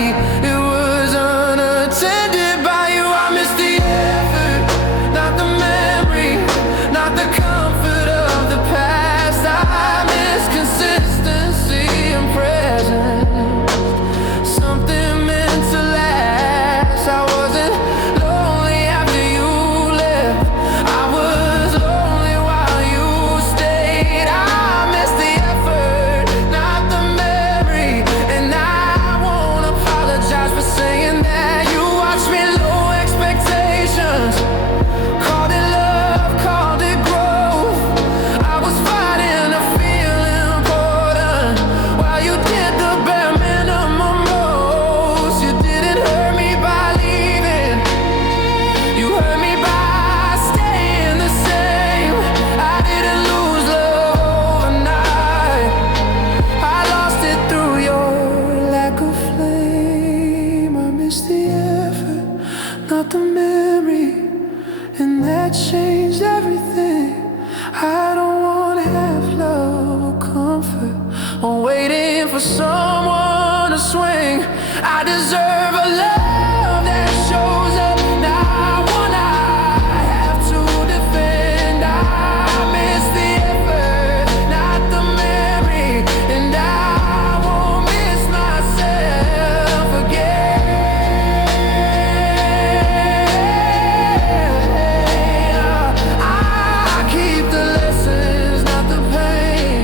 It was unattended by you. I miss the effort, not the memory, not the comfort of the past. I miss consistency and presence, something meant to last. I wasn't lonely after you left, I was lonely miss the effort, not the memory, and that changed everything. I don't want half love or comfort, or waiting for someone to swing. I deserve a love that shows up now when I have to defend. I miss the effort, not the memory, and I won't miss myself again. I keep the lessons, not the pain.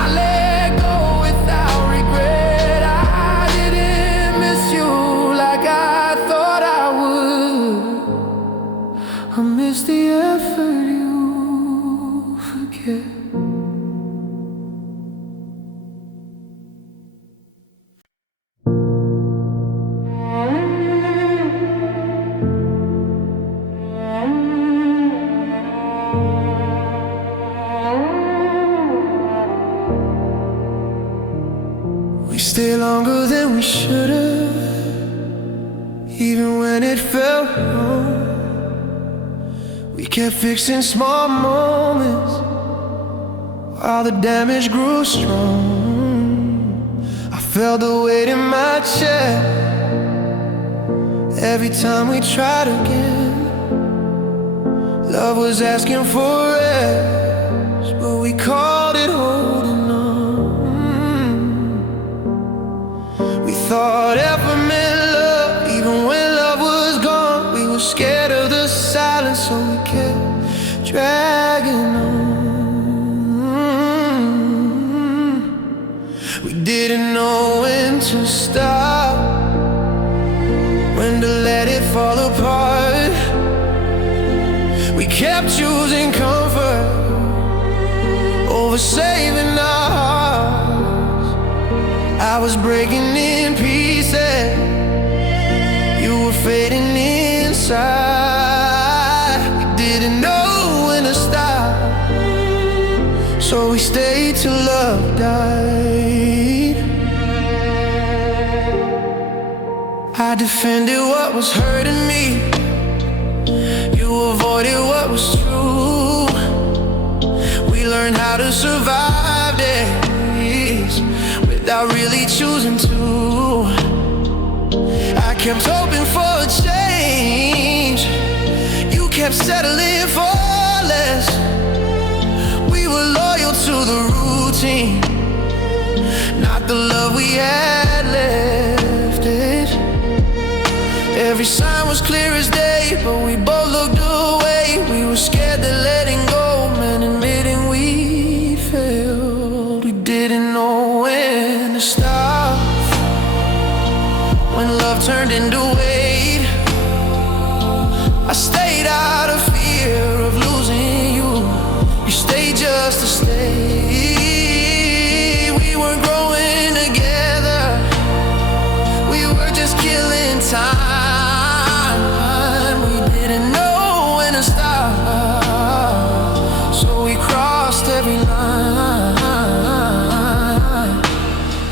I let go without regret. I didn't miss you like I thought I would. I miss the effort you forget. We stay longer than we should've, even when it felt wrong. We kept fixing small moments while the damage grew strong. I felt the weight in my chest every time we tried again. Love was asking for rest, but we called it holding on. We thought effort meant love, even when love was gone. We were scared of the silence, so we kept dragging on. We didn't know when to stop, when to let it fall apart. We kept choosing comfort over saving our hearts. I was breaking in pieces, you were fading inside. We didn't know when to stop, so we stayed till love died. I defended what was hurting me, you avoided what was true. We learned how to survive days without really choosing to. I kept hoping for a change, you kept settling for less. We were loyal to the routine, not the love we had left it. Every sign was clear as day, but we both looked away. We were scared that letting go meant admitting we failed. We didn't know when to stop, when love turned into weight. I stayed out of fear of losing you, you stayed just to stay. We weren't growing together, we were just killing time. We didn't know when to stop, so we crossed every line.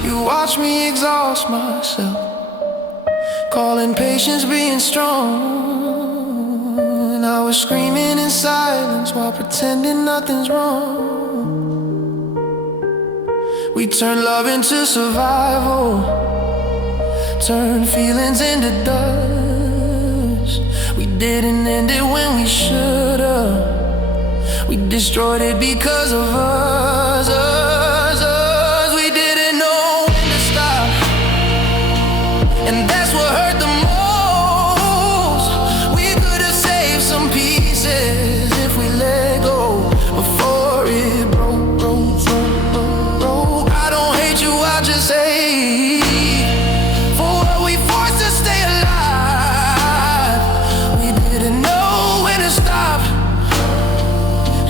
You watched me exhaust myself, calling patience being strong. And I was screaming in silence while pretending nothing's wrong. We turned love into survival, turned feelings into dust. We didn't end it when we should've, we destroyed it because of us. We didn't know when to stop, and that's what hurt the most. We could have saved some pieces if we let go before it broke. I don't hate you, I just hate for what we forced to stay alive. We didn't know when to stop,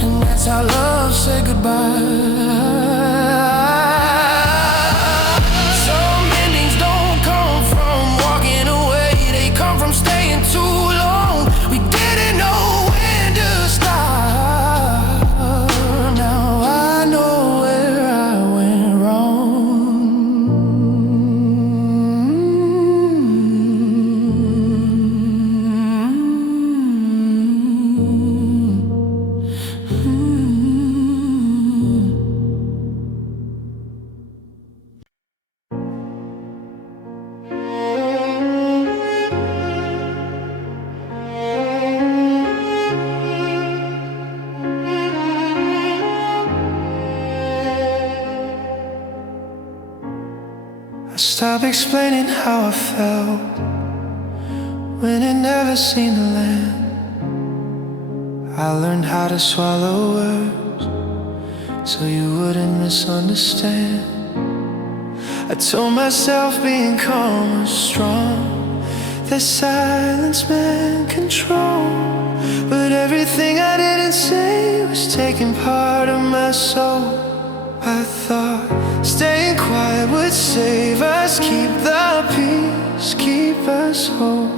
and that's how love said goodbye. stop explaining how I felt when it never seemed to land. I learned how to swallow words so you wouldn't misunderstand. I told myself being calm was strong, that silence meant control. But everything I didn't say was taking part of my soul. I thought staying quiet would save us, keep the peace, keep us whole.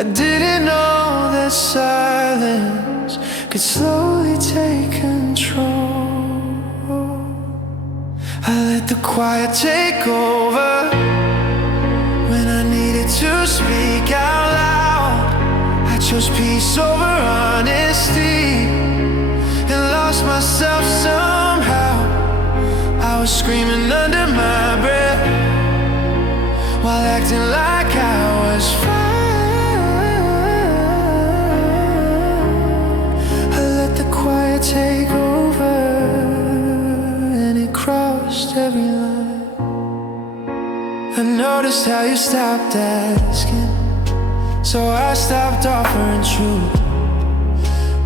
I didn't know that silence could slowly take control. I let the quiet take over when I needed to speak out loud. I chose peace over honesty and lost myself somehow. I was screaming under my breath while acting like I was fine. I let the quiet take over and it crossed every line. I noticed how you stopped asking, so I stopped offering truth.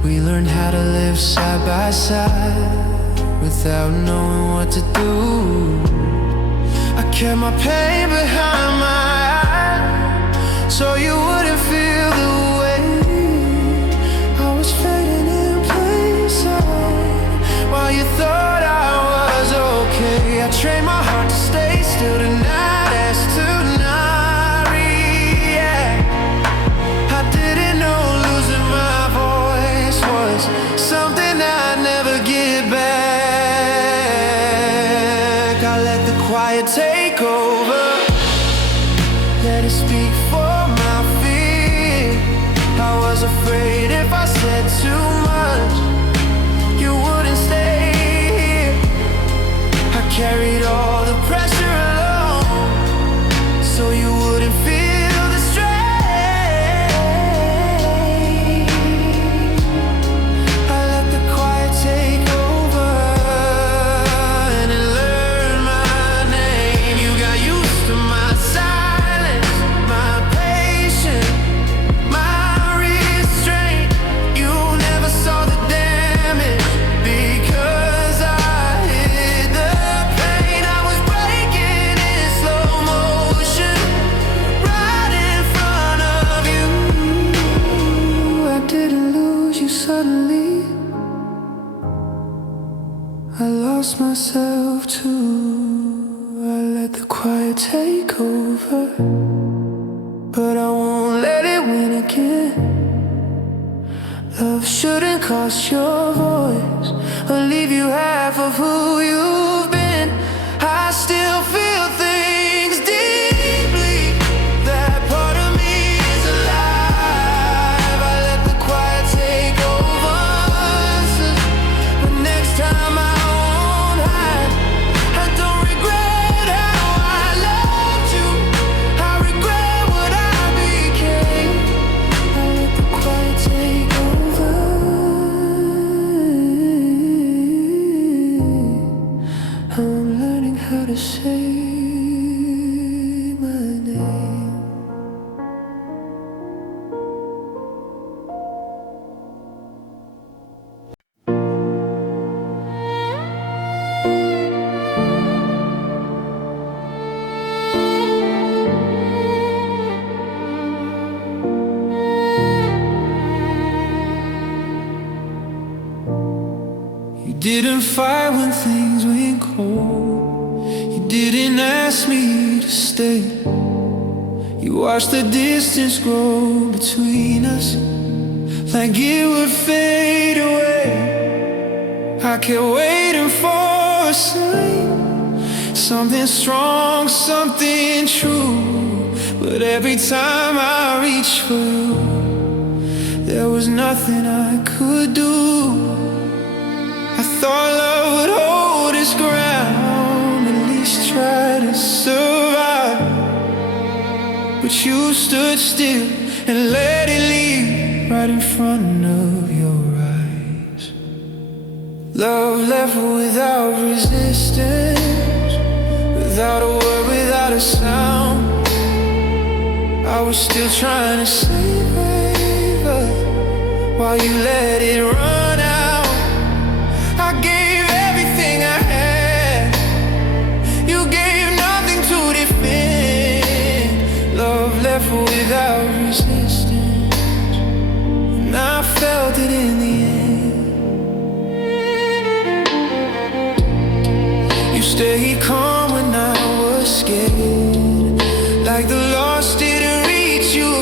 We learned how to live side by side without knowing what to do. I kept my pain behind my eyes so you wouldn't feel the weight. I was fading in plain sight while you thought I was okay. I trained my heart to stay still, to not ask, to not react. I didn't know losing my voice was something I'd never get back. Quiet take over, let it speak for my fear. I was afraid if I said too much, you wouldn't stay here. I carried all the pressure alone so you wouldn't feel the strain. I let the quiet take over and it learned my myself too. I let the quiet take over, but I won't let it win again. Love shouldn't cost your voice or leave you half of who you've been. I still feel things deeply. That part of me is alive. I let the quiet take over, but next time I to say my name. You didn't fight when things went cold. Didn't ask me to stay. You watched the distance grow between us like it would fade away. I kept waiting for a sign, something strong, something true. But every time I reached for you, there was nothing I could do. I thought love would hold its ground, try to survive, but you stood still and let it leave right in front of your eyes. Love left without resistance, without a word, without a sound. I was still trying to save us while you let it run out. I gave everything I had, you gave nothing to defend. Love left without resistance, and I felt it in the end. You stayed calm when I was scared, like the lost didn't reach you.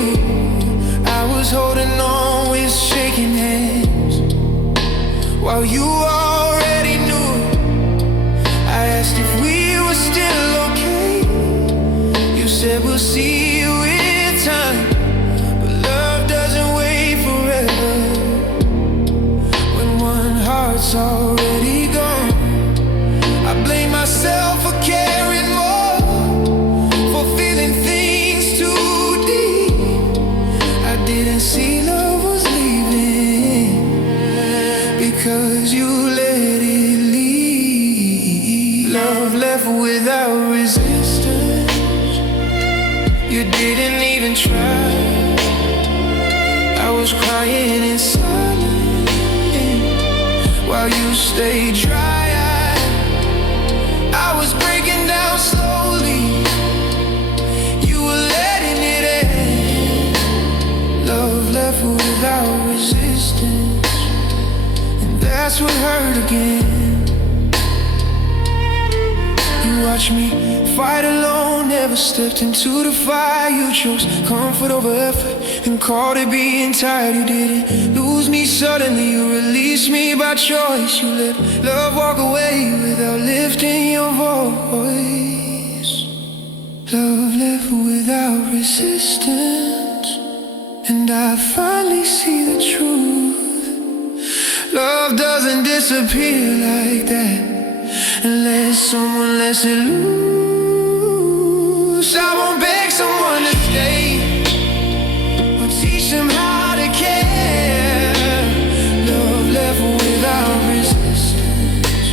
I was holding on with shaking hands, while you already knew. I asked if we were still okay. You said we'll see you with time, but love doesn't wait forever. When one heart's already gone, I blame myself for caring more, for feeling things too deep. I didn't see love was leaving, because you let it leave. Love left without resistance, you didn't even try. I was crying in silence while you stayed dry. I was breaking down slowly, you were letting it end. Love left without resistance, and that's what hurt again. You watched me fight alone, never stepped into the fire. You chose comfort over effort and called it being tired. You didn't lose me suddenly, you released me by choice. You let love walk away without lifting your voice. Love left without resistance, and I finally see the truth. Love doesn't disappear like that unless someone lets it loose. I won't beg someone to stay or teach them how to care. Love left without resistance,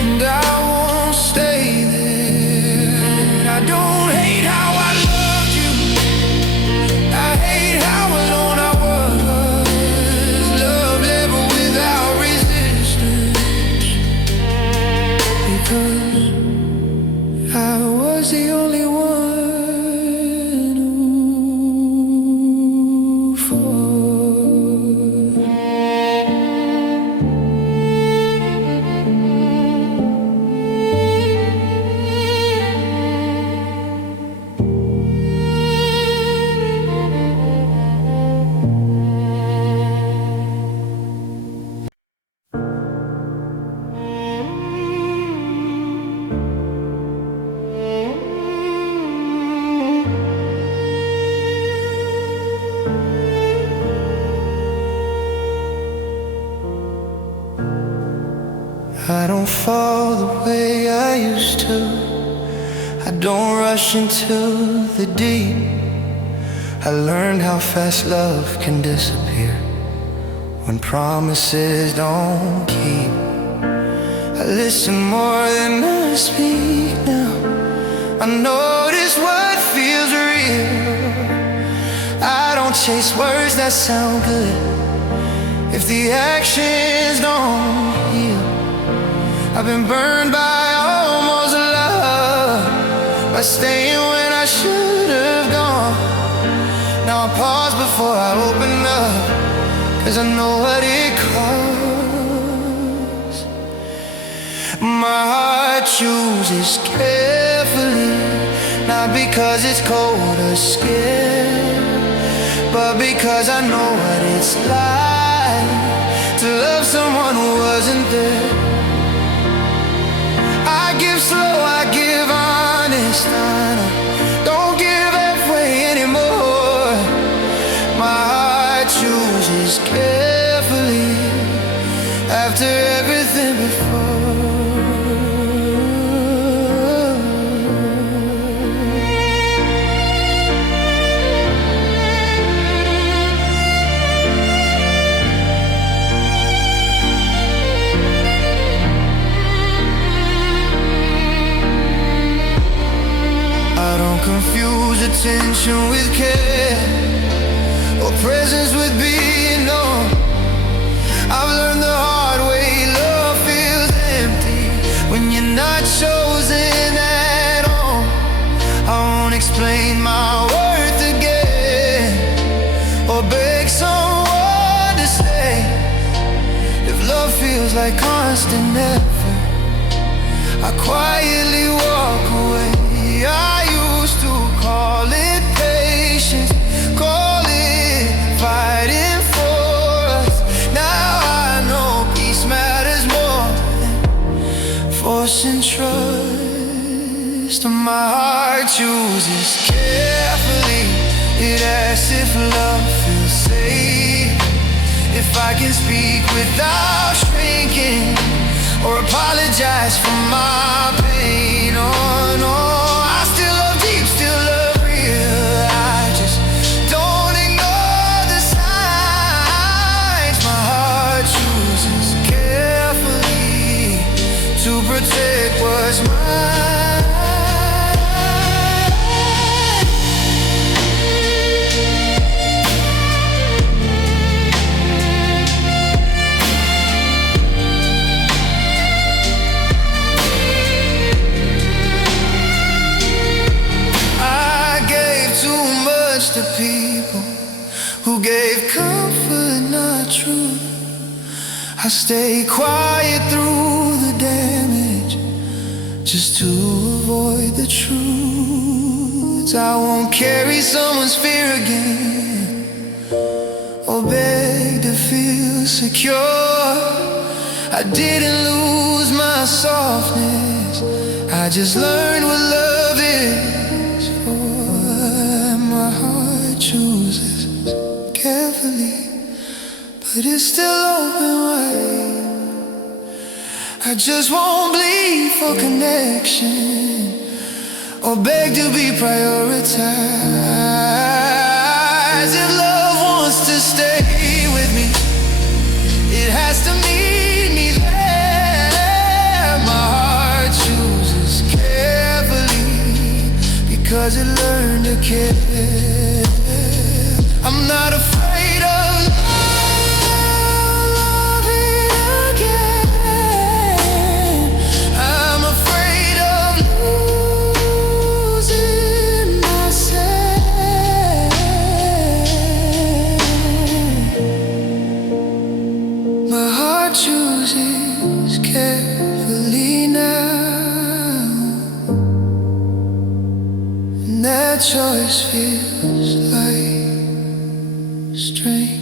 and I won't stay there. I don't hate how I loved you, I hate how alone I was. Love left without resistance, because I was the only one who fought. I don't fall the way I used to, I don't rush into the deep. I learned how fast love can disappear when promises don't keep. I listen more than I speak now, I notice what feels real. I don't chase words that sound good if the actions don't heal. I've been burned by almost love, by staying when I should have gone. Now I pause before I open up, 'cause I know what it costs. My heart chooses carefully, not because it's cold or scared, but because I know what it's like to love someone who wasn't there. I give slow, I give honest, don't give halfway anymore. My heart chooses carefully after everything before. attention with care, or presence with being known. I've learned the hard way, love feels empty when you're not chosen at all. I won't explain my worth again, or beg someone to stay. If love feels like constant effort, I quietly walk away. I used to call it patience, call it fighting for us. Now I know peace matters more than forcing trust. My heart chooses carefully. It asks if love feels safe, if I can speak without shrinking, or apologize for my pain. Oh no, I still love deep, still love real. I just don't ignore the signs. My heart chooses carefully to protect what's mine. To people who gave comfort, not truth. I stay quiet through the damage, just to avoid the truth. I won't carry someone's fear again, or beg to feel secure. I didn't lose my softness, I just learned what love is for. My heart chooses carefully, but it's still open wide. I just won't bleed for connection, or beg to be prioritized. If love wants to stay with me, it has to meet me there. My heart chooses carefully because it learned to care. I'm not afraid of loving again. I'm afraid of losing myself. My heart chooses carefully now, and that choice feels like strength.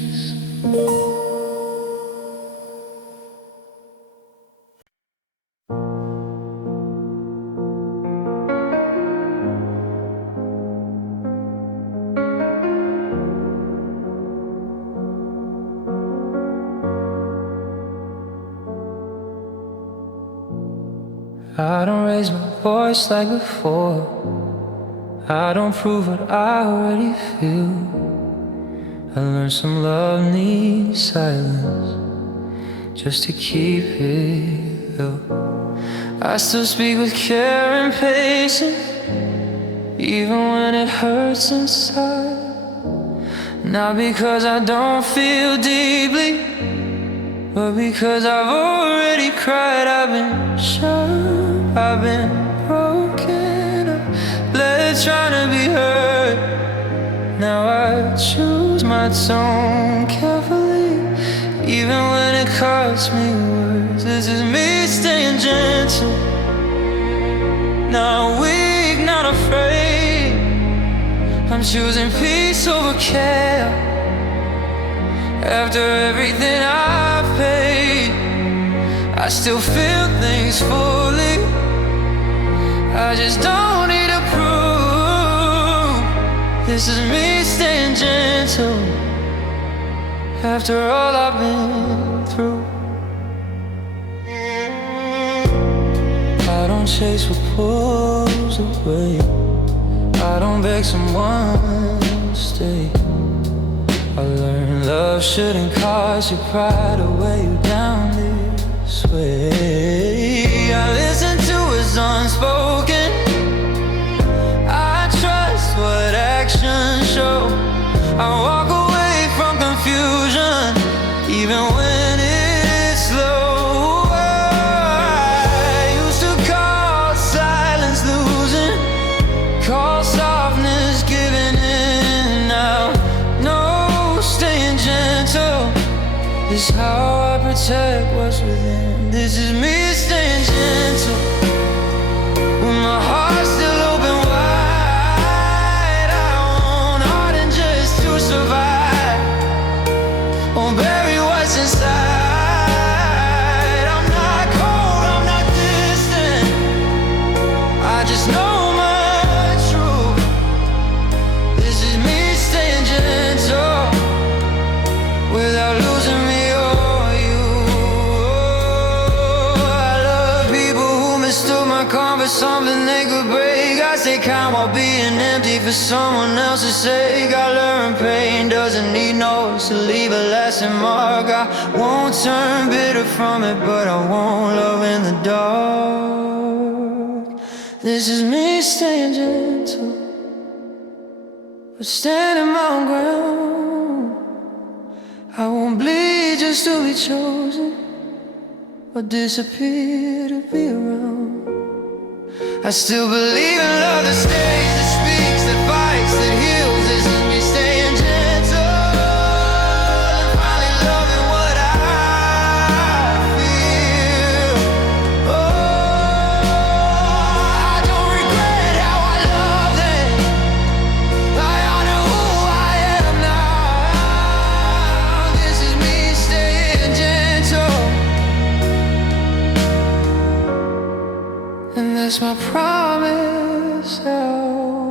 I don't raise my voice like before. I don't prove what I already feel. I learned some love needs silence just to keep it real. I still speak with care and patience, even when it hurts inside. Not because I don't feel deeply, but because I've already cried. I've been sharp, I've been broken, I've bled trying to be heard. Now I choose my tone carefully, even when it costs me words. This is me staying gentle, not weak, not afraid. I'm choosing peace over chaos. After everything I've paid, I still feel things fully. I just don't need to prove. This is me staying gentle after all I've been through. I don't chase what pulls away. I don't beg someone to stay. I learned love shouldn't cost your pride or weigh you down this way. I listen to what's unspoken. I trust what I walk away from confusion, even when it's slow. I used to call silence losing, call softness giving in. Now, no, staying gentle is how I protect what's within. This is me staying gentle, with my heart still open wide. I won't harden just to survive, won't bury what's inside. I'm not cold, I'm not distant, I just know my truth. This is me staying gentle, without losing me or you. I love people who mistook my calm for something they could break. I stay calm while being empty for someone else's sake. I learn pain doesn't need notes to leave a lasting mark. I won't turn bitter from it, but I won't love in the dark. This is me staying gentle, but standing my own ground. I won't bleed just to be chosen, or disappear to be around. I still believe in love that stays, that speaks, that fights, that heals. This is me staying gentle, and finally loving what I feel. Oh, I don't regret how I love them. I honor who I am now. This is me staying gentle, and that's my promise. Oh.